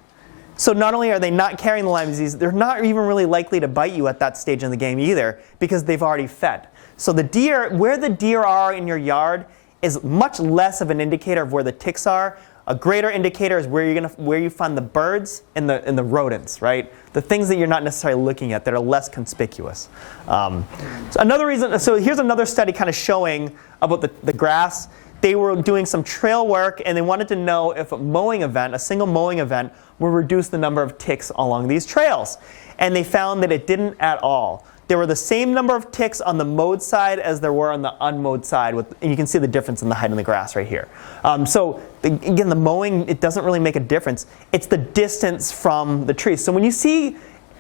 So not only are they not carrying the Lyme disease, they're not even really likely to bite you at that stage in the game either, because they've already fed. So the deer, where the deer are in your yard is much less of an indicator of where the ticks are. A greater indicator is where you find the birds and the rodents, right? The things that you're not necessarily looking at that are less conspicuous. So here's another study kind of showing about the grass. They were doing some trail work, and they wanted to know if a single mowing event, will reduce the number of ticks along these trails. And they found that it didn't at all. There were the same number of ticks on the mowed side as there were on the unmowed side, and you can see the difference in the height of the grass right here. Again, the mowing, it doesn't really make a difference. It's the distance from the trees. So when you see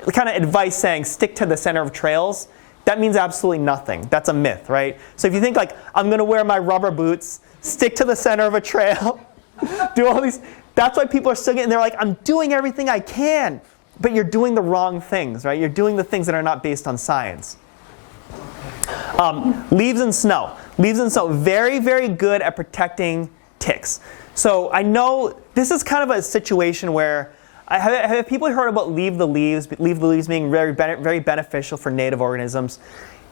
the kind of advice saying stick to the center of trails, that means absolutely nothing. That's a myth, right? So if you think like, I'm going to wear my rubber boots, stick to the center of a trail, do all these, that's why people are still getting, they're like, I'm doing everything I can. But you're doing the wrong things, right? You're doing the things that are not based on science. Leaves and snow. Leaves and snow, very, very good at protecting ticks. So I know this is kind of a situation where, have people heard about leave the leaves being very, very beneficial for native organisms?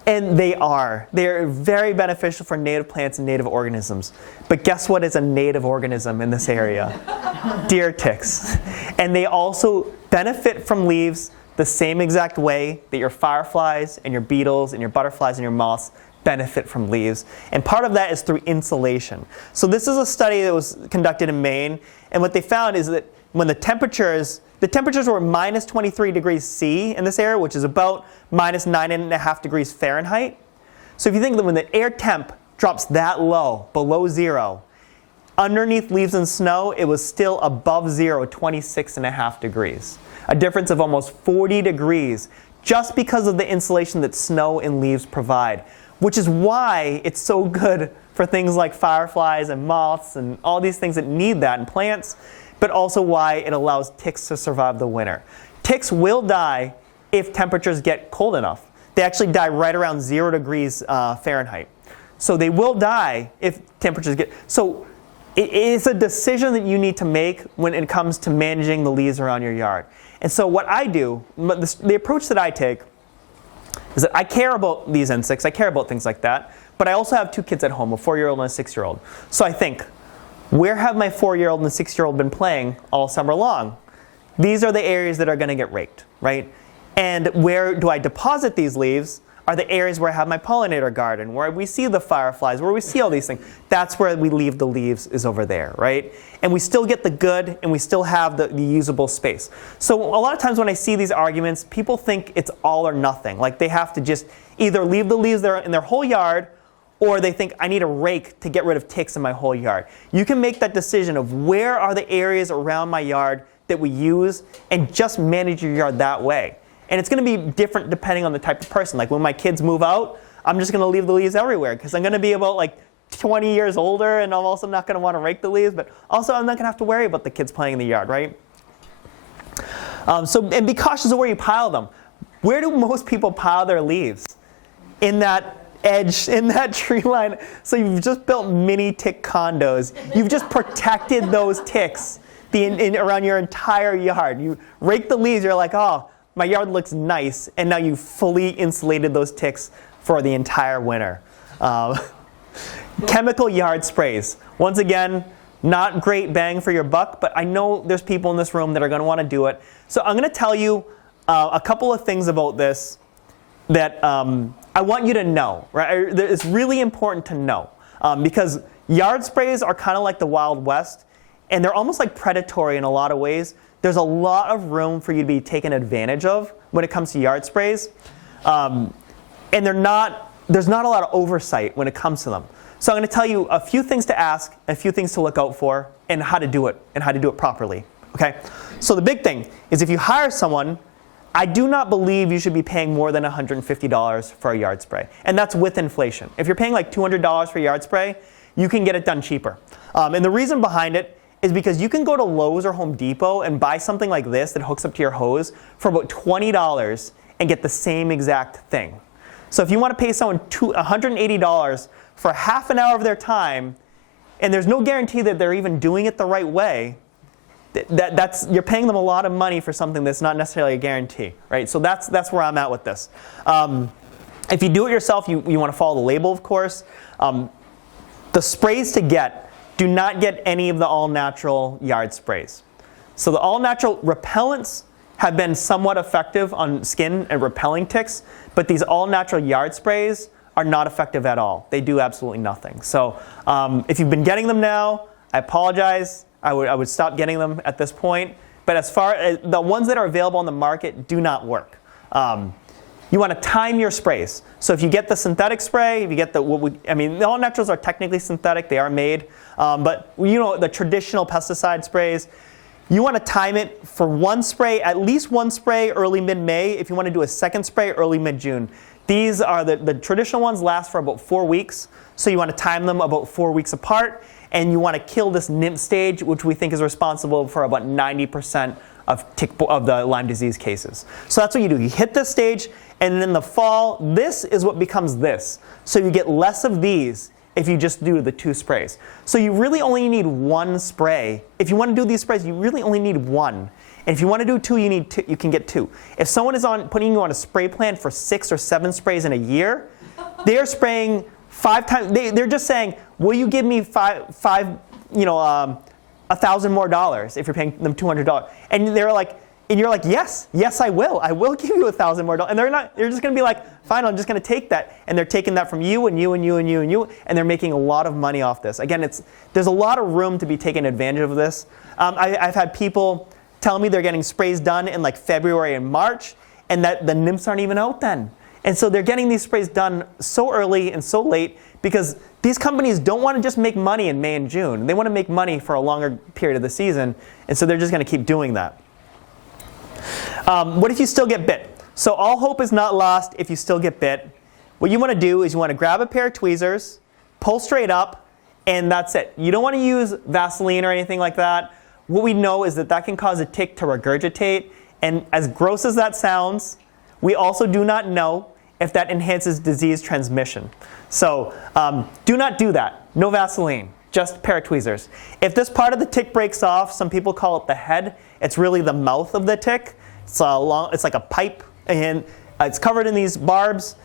And they are. They're very beneficial for native plants and native organisms. But guess what is a native organism in this area? Deer ticks. And they also benefit from leaves the same exact way that your fireflies and your beetles and your butterflies and your moths benefit from leaves. And part of that is through insulation. So this is a study that was conducted in Maine. And what they found is that when the temperatures were minus 23 degrees C in this area, which is about minus 9.5 degrees Fahrenheit. So if you think that when the air temp drops that low, below zero, underneath leaves and snow, it was still above zero, 26.5 degrees. A difference of almost 40 degrees just because of the insulation that snow and leaves provide, which is why it's so good for things like fireflies and moths and all these things that need that in plants, but also why it allows ticks to survive the winter. Ticks will die if temperatures get cold enough. They actually die right around 0 degrees Fahrenheit. So they will die if temperatures get... So it is a decision that you need to make when it comes to managing the leaves around your yard. And so what I do, the approach that I take, is that I care about these insects, I care about things like that, but I also have 2 kids at home, a 4-year-old and a 6-year-old. So I think, where have my 4-year-old and 6-year-old been playing all summer long? These are the areas that are going to get raked, right? And where do I deposit these leaves are the areas where I have my pollinator garden, where we see the fireflies, where we see all these things. That's where we leave the leaves, is over there, right? And we still get the good, and we still have the usable space. So a lot of times when I see these arguments, people think it's all or nothing. Like they have to just either leave the leaves there in their whole yard, or they think, I need a rake to get rid of ticks in my whole yard. You can make that decision of where are the areas around my yard that we use, and just manage your yard that way. And it's going to be different depending on the type of person. Like when my kids move out, I'm just going to leave the leaves everywhere, because I'm going to be about like 20 years older, and I'm also not going to want to rake the leaves, but also I'm not going to have to worry about the kids playing in the yard, right? And be cautious of where you pile them. Where do most people pile their leaves? In that edge, in that tree line. So you've just built mini tick condos. You've just protected those ticks around your entire yard. You rake the leaves, you're like, oh, my yard looks nice, and now you've fully insulated those ticks for the entire winter. Chemical yard sprays. Once again, not great bang for your buck, but I know there's people in this room that are going to want to do it. So I'm going to tell you a couple of things about this that I want you to know. Right? It's really important to know, because yard sprays are kind of like the Wild West, and they're almost like predatory in a lot of ways. There's a lot of room for you to be taken advantage of when it comes to yard sprays. And there's not a lot of oversight when it comes to them. So I'm going to tell you a few things to ask, and a few things to look out for, and how to do it, properly. Okay? So the big thing is if you hire someone, I do not believe you should be paying more than $150 for a yard spray. And that's with inflation. If you're paying like $200 for a yard spray, you can get it done cheaper. And the reason behind it is because you can go to Lowe's or Home Depot and buy something like this that hooks up to your hose for about $20 and get the same exact thing. So if you want to pay someone $180 for half an hour of their time, and there's no guarantee that they're even doing it the right way, you're paying them a lot of money for something that's not necessarily a guarantee, right? So that's where I'm at with this. If you do it yourself, you want to follow the label, of course. The sprays to get, do not get any of the all-natural yard sprays. So the all-natural repellents have been somewhat effective on skin and repelling ticks, but these all-natural yard sprays are not effective at all. They do absolutely nothing. So if you've been getting them now, I apologize. I would stop getting them at this point. But as far as the ones that are available on the market do not work. You want to time your sprays. So if you get the synthetic spray, if you get the all naturals are technically synthetic. They are made. But the traditional pesticide sprays, you want to time it for one spray, at least one spray early mid-May. If you want to do a second spray early mid-June. These are the traditional ones last for about 4 weeks. So you want to time them about 4 weeks apart. And you want to kill this nymph stage, which we think is responsible for about 90% of the Lyme disease cases. So that's what you do. You hit this stage, and in the fall, this is what becomes this. So you get less of these if you just do the 2 sprays. So you really only need 1 spray. If you want to do these sprays, you really only need 1. And if you want to do 2, you need 2. You can get 2. If someone is putting you on a spray plan for 6 or 7 sprays in a year, they are spraying 5 times. They're just saying, will you give me $1,000 more if you're paying them $200? And they're like, and you're like, yes, I will. I will give you $1,000 more. And they're just going to be like, fine, I'm just going to take that. And they're taking that from you and you and you and you and you, and they're making a lot of money off this. Again, there's a lot of room to be taken advantage of this. I've had people tell me they're getting sprays done in like February and March, and that the nymphs aren't even out then. And so they're getting these sprays done so early and so late because these companies don't want to just make money in May and June. They want to make money for a longer period of the season, and so they're just going to keep doing that. What if you still get bit? So all hope is not lost if you still get bit. What you want to do is you want to grab a pair of tweezers, pull straight up, and that's it. You don't want to use Vaseline or anything like that. What we know is that can cause a tick to regurgitate, and as gross as that sounds, we also do not know if that enhances disease transmission. So do not do that. No Vaseline, just a pair of tweezers. If this part of the tick breaks off, some people call it the head. It's really the mouth of the tick. It's like a pipe, and it's covered in these barbs.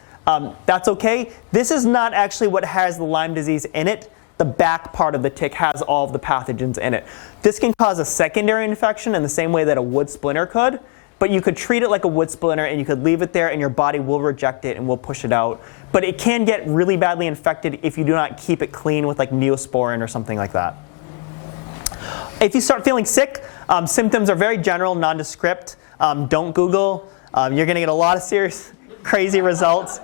That's okay. This is not actually what has the Lyme disease in it. The back part of the tick has all of the pathogens in it. This can cause a secondary infection in the same way that a wood splinter could. But you could treat it like a wood splinter, and you could leave it there, and your body will reject it and will push it out. But it can get really badly infected if you do not keep it clean with like Neosporin or something like that. If you start feeling sick, symptoms are very general, nondescript. Don't Google. You're going to get a lot of serious, crazy results.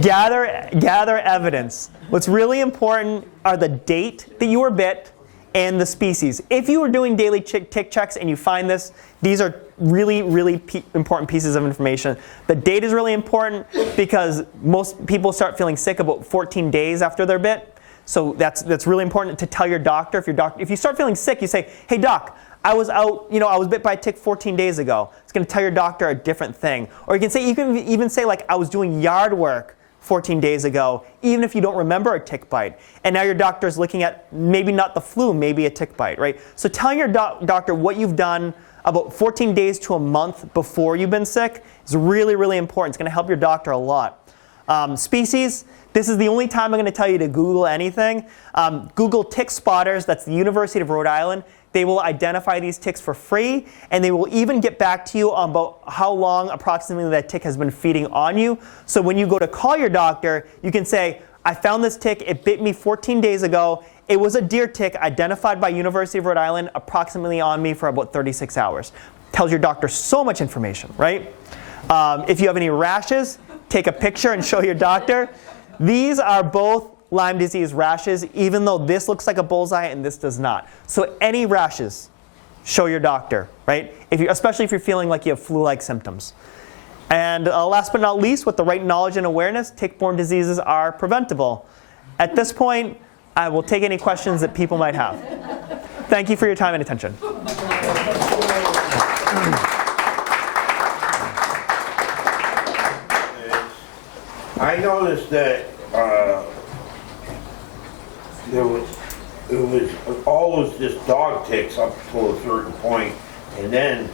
Gather evidence. What's really important are the date that you were bit and the species. If you were doing daily tick checks and you find this, these are really, really important pieces of information. The date is really important because most people start feeling sick about 14 days after they're bit. So that's really important to tell your doctor. If you start feeling sick, you say, hey doc, I was bit by a tick 14 days ago. It's going to tell your doctor a different thing. Or you can even say like, I was doing yard work 14 days ago, even if you don't remember a tick bite. And now your doctor's looking at maybe not the flu, maybe a tick bite, right? So telling your doctor what you've done about 14 days to a month before you've been sick is really, really important. It's going to help your doctor a lot. Species, this is the only time I'm going to tell you to Google anything. Google tick spotters. That's the University of Rhode Island. They will identify these ticks for free, and they will even get back to you on about how long approximately that tick has been feeding on you. So when you go to call your doctor, you can say, I found this tick. It bit me 14 days ago. It was a deer tick identified by University of Rhode Island approximately on me for about 36 hours. Tells your doctor so much information, right? If you have any rashes, take a picture and show your doctor. These are both Lyme disease rashes, even though this looks like a bullseye and this does not. So any rashes, show your doctor, right? Especially if you're feeling like you have flu-like symptoms. And last but not least, with the right knowledge and awareness, tick-borne diseases are preventable. At this point, I will take any questions that people might have. Thank you for your time and attention. I noticed that it was always just dog ticks up to a certain point, and then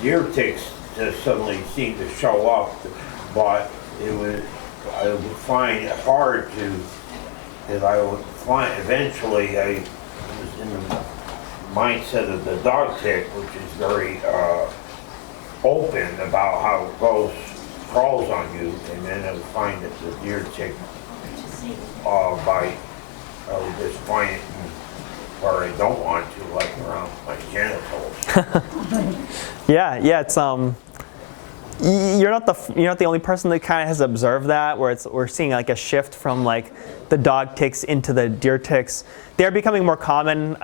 deer ticks just suddenly seemed to show up. But I would find it hard to, I would find eventually I was in the mindset of the dog tick, which is very open about how it crawls on you, and then I would find that the deer tick bite, I would just find it where I don't want to, like around my genitals. Yeah, it's you're not the only person that kind of has observed that, where we're seeing like a shift from like the dog ticks into the deer ticks. They're becoming more common,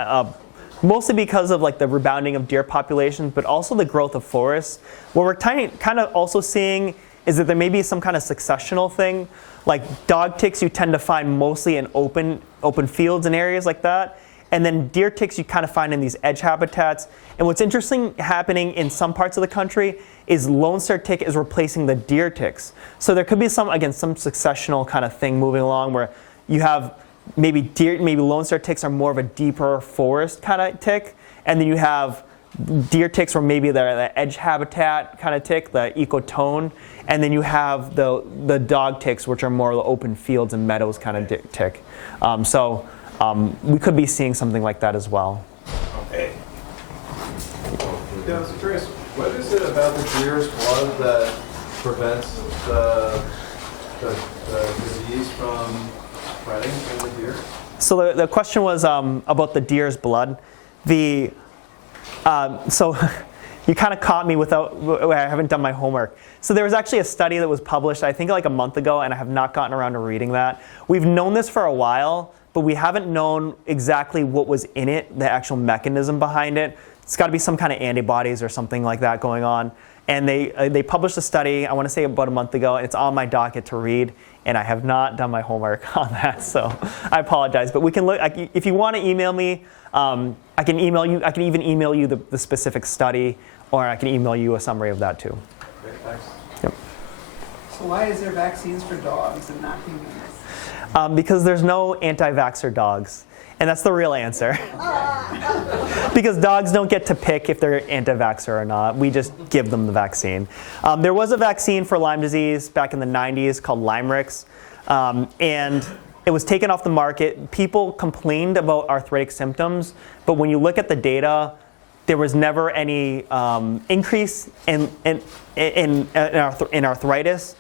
mostly because of like the rebounding of deer populations, but also the growth of forests. What we're kind of also seeing is that there may be some kind of successional thing. Like dog ticks you tend to find mostly in open fields and areas like that. And then deer ticks you kind of find in these edge habitats. And what's interesting happening in some parts of the country is lone star tick is replacing the deer ticks. So there could be some successional kind of thing moving along where you have maybe lone star ticks are more of a deeper forest kind of tick. And then you have deer ticks where maybe they're the edge habitat kind of tick, the ecotone. And then you have the dog ticks, which are more the open fields and meadows kind of tick. We could be seeing something like that as well. Okay. Yeah, I was curious, what is it about the deer's blood that prevents the disease from spreading in the deer? So the question was about the deer's blood. So you kind of caught me I haven't done my homework. So there was actually a study that was published, I think like a month ago, and I have not gotten around to reading that. We've known this for a while, but we haven't known exactly what was in it, the actual mechanism behind it. It's got to be some kind of antibodies or something like that going on. And they published a study, I want to say about a month ago, and it's on my docket to read, and I have not done my homework on that, so I apologize. But we can look, if you want to email me, I can email you. I can even email you the specific study, or I can email you a summary of that too. Great, thanks. Yep. So why is there vaccines for dogs and not humans? Because there's no anti-vaxxer dogs. And that's the real answer. Because dogs don't get to pick if they're anti-vaxxer or not. We just give them the vaccine. There was a vaccine for Lyme disease back in the 90s called Lymerix. And it was taken off the market. People complained about arthritic symptoms. But when you look at the data, there was never any increase in arthritis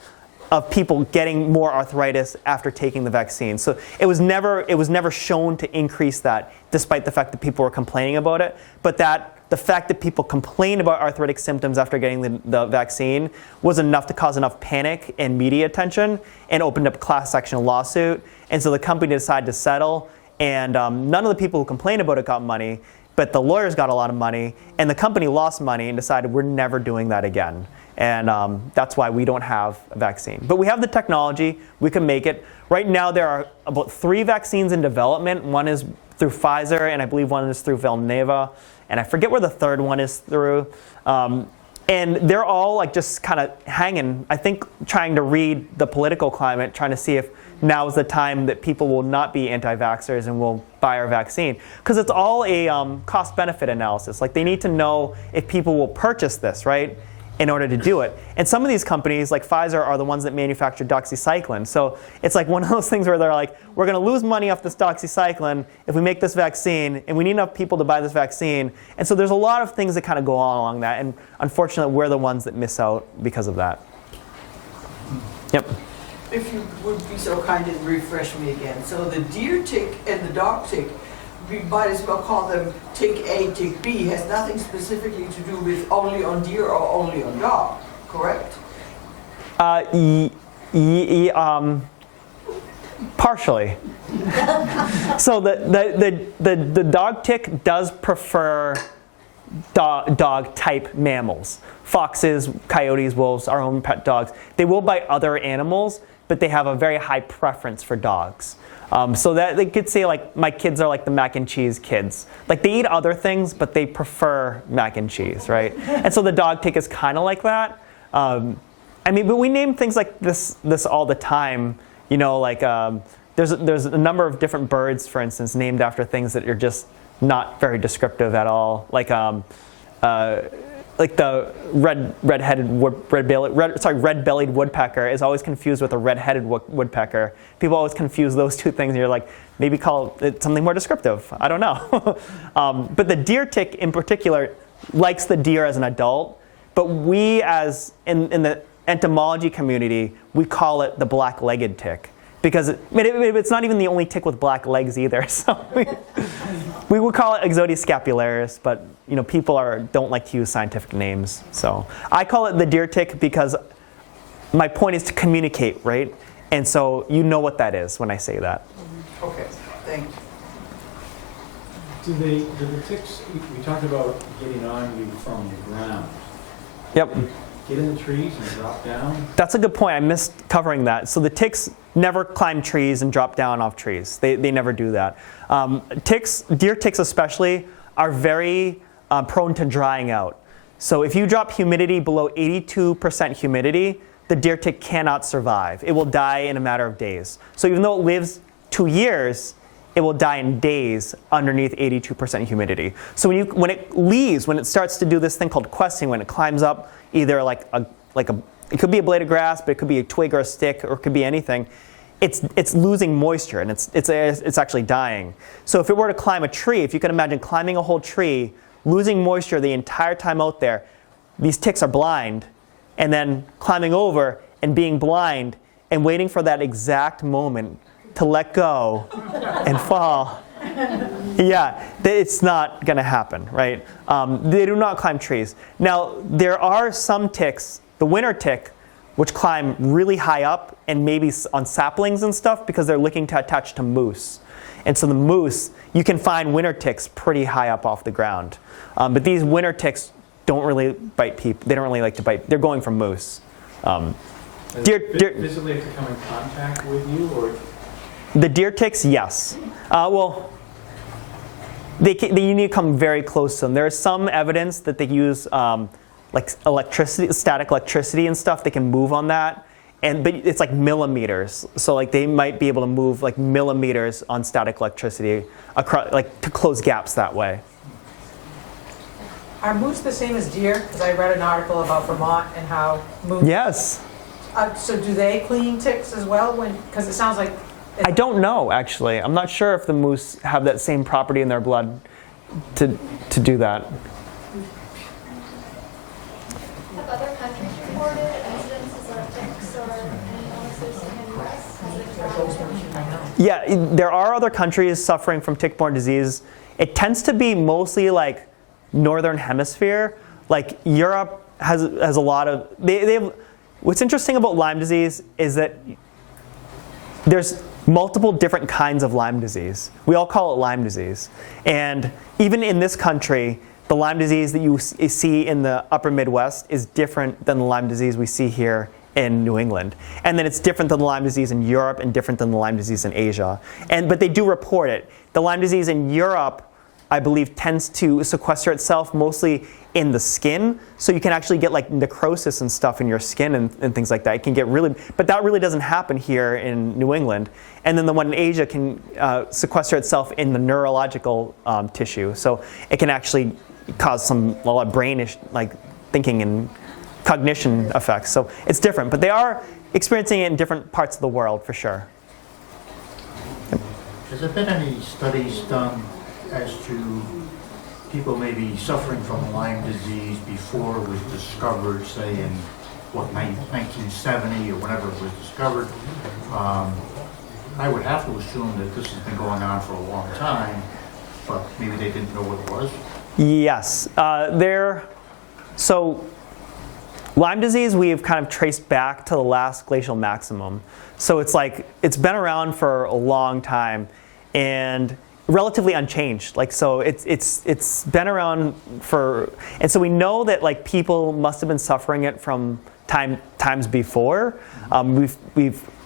of people getting more arthritis after taking the vaccine. So it was never shown to increase that, despite the fact that people were complaining about it. But the fact that people complained about arthritic symptoms after getting the vaccine was enough to cause enough panic and media attention and opened up a class action lawsuit. And so the company decided to settle, and none of the people who complained about it got money, but the lawyers got a lot of money, and the company lost money and decided we're never doing that again. And that's why we don't have a vaccine. But we have the technology. We can make it. Right now, there are about 3 vaccines in development. One is through Pfizer, and I believe one is through Valneva. And I forget where the third one is through. And they're all like just kind of hanging, I think, trying to read the political climate, trying to see if now is the time that people will not be anti-vaxxers and will buy our vaccine. Because it's all a cost-benefit analysis. Like, they need to know if people will purchase this, right, in order to do it. And some of these companies, like Pfizer, are the ones that manufacture doxycycline. So it's like one of those things where they're like, we're going to lose money off this doxycycline if we make this vaccine, and we need enough people to buy this vaccine. And so there's a lot of things that kind of go on along that. And unfortunately, we're the ones that miss out because of that. Yep. If you would be so kind and refresh me again. So the deer tick and the dog tick, we might as well call them tick A, tick B, has nothing specifically to do with only on deer or only on dog, correct? Partially. So the dog tick does prefer dog type mammals. Foxes, coyotes, wolves, our own pet dogs. They will bite other animals, but they have a very high preference for dogs. So that they could say, like, my kids are like the mac and cheese kids. Like, they eat other things, but they prefer mac and cheese, right? And so the dog tick is kind of like that. I mean, but we name things like this all the time. You know, like there's a number of different birds, for instance, named after things that are just not very descriptive at all. Like the red-bellied woodpecker is always confused with a red-headed woodpecker. People always confuse those two things, and you're like, maybe call it something more descriptive. I don't know. But the deer tick in particular likes the deer as an adult, but we, as in the entomology community, we call it the black-legged tick. Because it's not even the only tick with black legs either. So we would call it Ixodes scapularis, but people don't like to use scientific names. So I call it the deer tick because my point is to communicate, right? And so you know what that is when I say that. Okay, thank you. Do the ticks, we talked about getting on you from the ground. Yep. Get in the trees and drop down? That's a good point. I missed covering that. So the ticks never climb trees and drop down off trees. They never do that. Deer ticks especially, are very prone to drying out. So if you drop humidity below 82% humidity, the deer tick cannot survive. It will die in a matter of days. So even though it lives 2 years, it will die in days underneath 82% humidity. So when it starts to do this thing called questing, when it climbs up either it could be a blade of grass, but it could be a twig or a stick, or it could be anything. It's losing moisture, and it's actually dying. So if it were to climb a tree, if you can imagine climbing a whole tree, losing moisture the entire time out there, these ticks are blind, and then climbing over and being blind and waiting for that exact moment to let go and fall. Yeah, it's not going to happen, right? They do not climb trees. Now, there are some ticks, the winter tick, which climb really high up and maybe on saplings and stuff because they're looking to attach to moose. And so the moose, you can find winter ticks pretty high up off the ground. But these winter ticks don't really bite people. They don't really like to bite. They're going for moose. Physically have to come in contact with you, or? The deer ticks, yes. Well, they need to come very close to them. There is some evidence that they use like electricity, static electricity and stuff. They can move on that, but it's like millimeters. So like they might be able to move like millimeters on static electricity across, like to close gaps that way. Are moose the same as deer? Because I read an article about Vermont and how moose. Yes. So do they clean ticks as well? Because it sounds like. I don't know, actually. I'm not sure if the moose have that same property in their blood to do that. Have other countries reported incidences of ticks or any illnesses in the US? Has it Yeah, there are other countries suffering from tick-borne disease. It tends to be mostly like northern hemisphere. Like Europe has a lot of. They have. What's interesting about Lyme disease is that there's multiple different kinds of Lyme disease. We all call it Lyme disease. And even in this country, the Lyme disease that you see in the upper Midwest is different than the Lyme disease we see here in New England. And then it's different than the Lyme disease in Europe and different than the Lyme disease in Asia. But they do report it. The Lyme disease in Europe, I believe, tends to sequester itself mostly in the skin. So you can actually get like necrosis and stuff in your skin and things like that. It can get really, but that really doesn't happen here in New England. And then the one in Asia can sequester itself in the neurological tissue. So it can actually cause a lot of brainish, like thinking and cognition effects. So it's different, but they are experiencing it in different parts of the world for sure. Has there been any studies done as to people maybe suffering from Lyme disease before it was discovered, say in 1970 or whenever it was discovered? I would have to assume that this has been going on for a long time, but maybe they didn't know what it was. Yes, so Lyme disease we've kind of traced back to the last glacial maximum. So it's like, it's been around for a long time and relatively unchanged. Like, so it's been around for, and so we know that like people must have been suffering it from times before.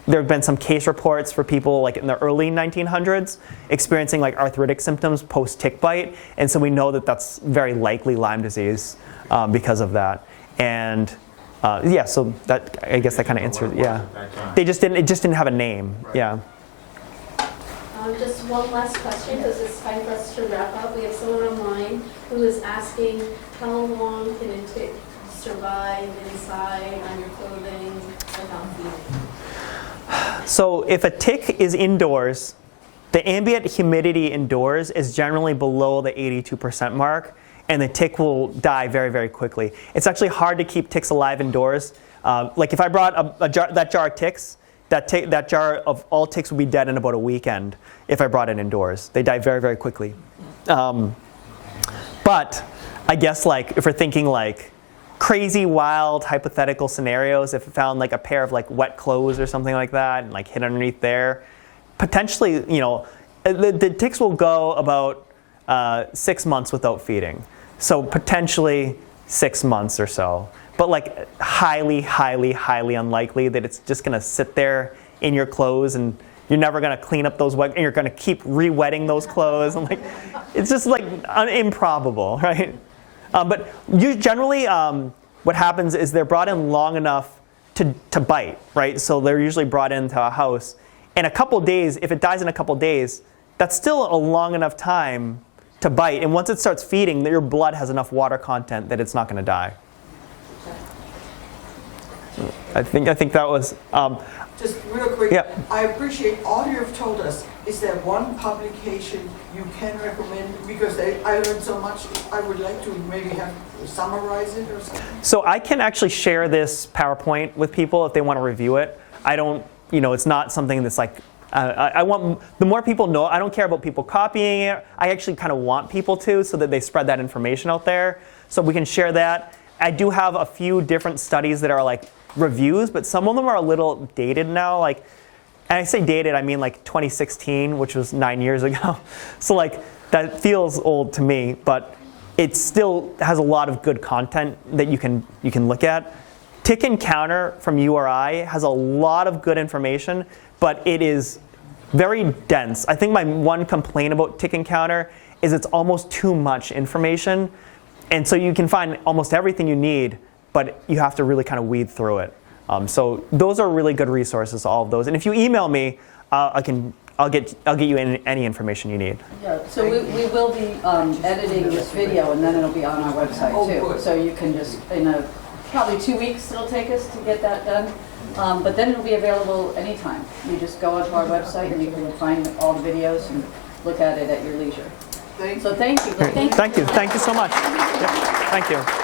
There have been some case reports for people like in the early 1900s experiencing like arthritic symptoms post-tick bite. And so we know that that's very likely Lyme disease because of that. And yeah, so that, I guess that kind of answers, yeah. It just didn't have a name, yeah. Just one last question, because it's time for us to wrap up. We have someone online who is asking, how long can a tick survive inside on your clothing without feeding? So if a tick is indoors, the ambient humidity indoors is generally below the 82% mark, and the tick will die very, very quickly. It's actually hard to keep ticks alive indoors. Like if I brought that jar of ticks, that jar of all ticks would be dead in about a weekend if I brought it indoors. They die very, very quickly. But I guess like if we're thinking like crazy, wild, hypothetical scenarios, if I found like a pair of like wet clothes or something like that and like hid underneath there, potentially, you know, the ticks will go about 6 months without feeding. So potentially 6 months or so. But like highly, highly, highly unlikely that it's just gonna sit there in your clothes and you're never gonna clean up those wet, and you're gonna keep re-wetting those clothes. And like, it's just like improbable, right? But generally, what happens is they're brought in long enough to bite, right? So they're usually brought into a house. In a couple days, if it dies in a couple days, that's still a long enough time to bite. And once it starts feeding, your blood has enough water content that it's not gonna die. I think that was. Just real quick, yeah. I appreciate all you have told us. Is there one publication you can recommend? Because I learned so much, I would like to maybe summarize it or something. So I can actually share this PowerPoint with people if they want to review it. I don't, you know, it's not something that's like, I want, the more people know, I don't care about people copying it. I actually kind of want people to, so that they spread that information out there. So we can share that. I do have a few different studies that are like reviews, but some of them are a little dated now. Like, and I say dated, I mean like 2016, which was 9 years ago. So like that feels old to me, but it still has a lot of good content that you can look at. Tick Encounter from URI has a lot of good information, but it is very dense. I think my one complaint about Tick Encounter is it's almost too much information. And so you can find almost everything you need, but you have to really kind of weed through it. So those are really good resources, all of those. And if you email me, I'll get you any information you need. Yeah, so we will be editing this video, and then it'll be on our website too. Good. So you can just, in probably 2 weeks it'll take us to get that done. But then it'll be available anytime. You just go onto our website and you can find all the videos and look at it at your leisure. So thank you. Thank you so much. Yep. Thank you.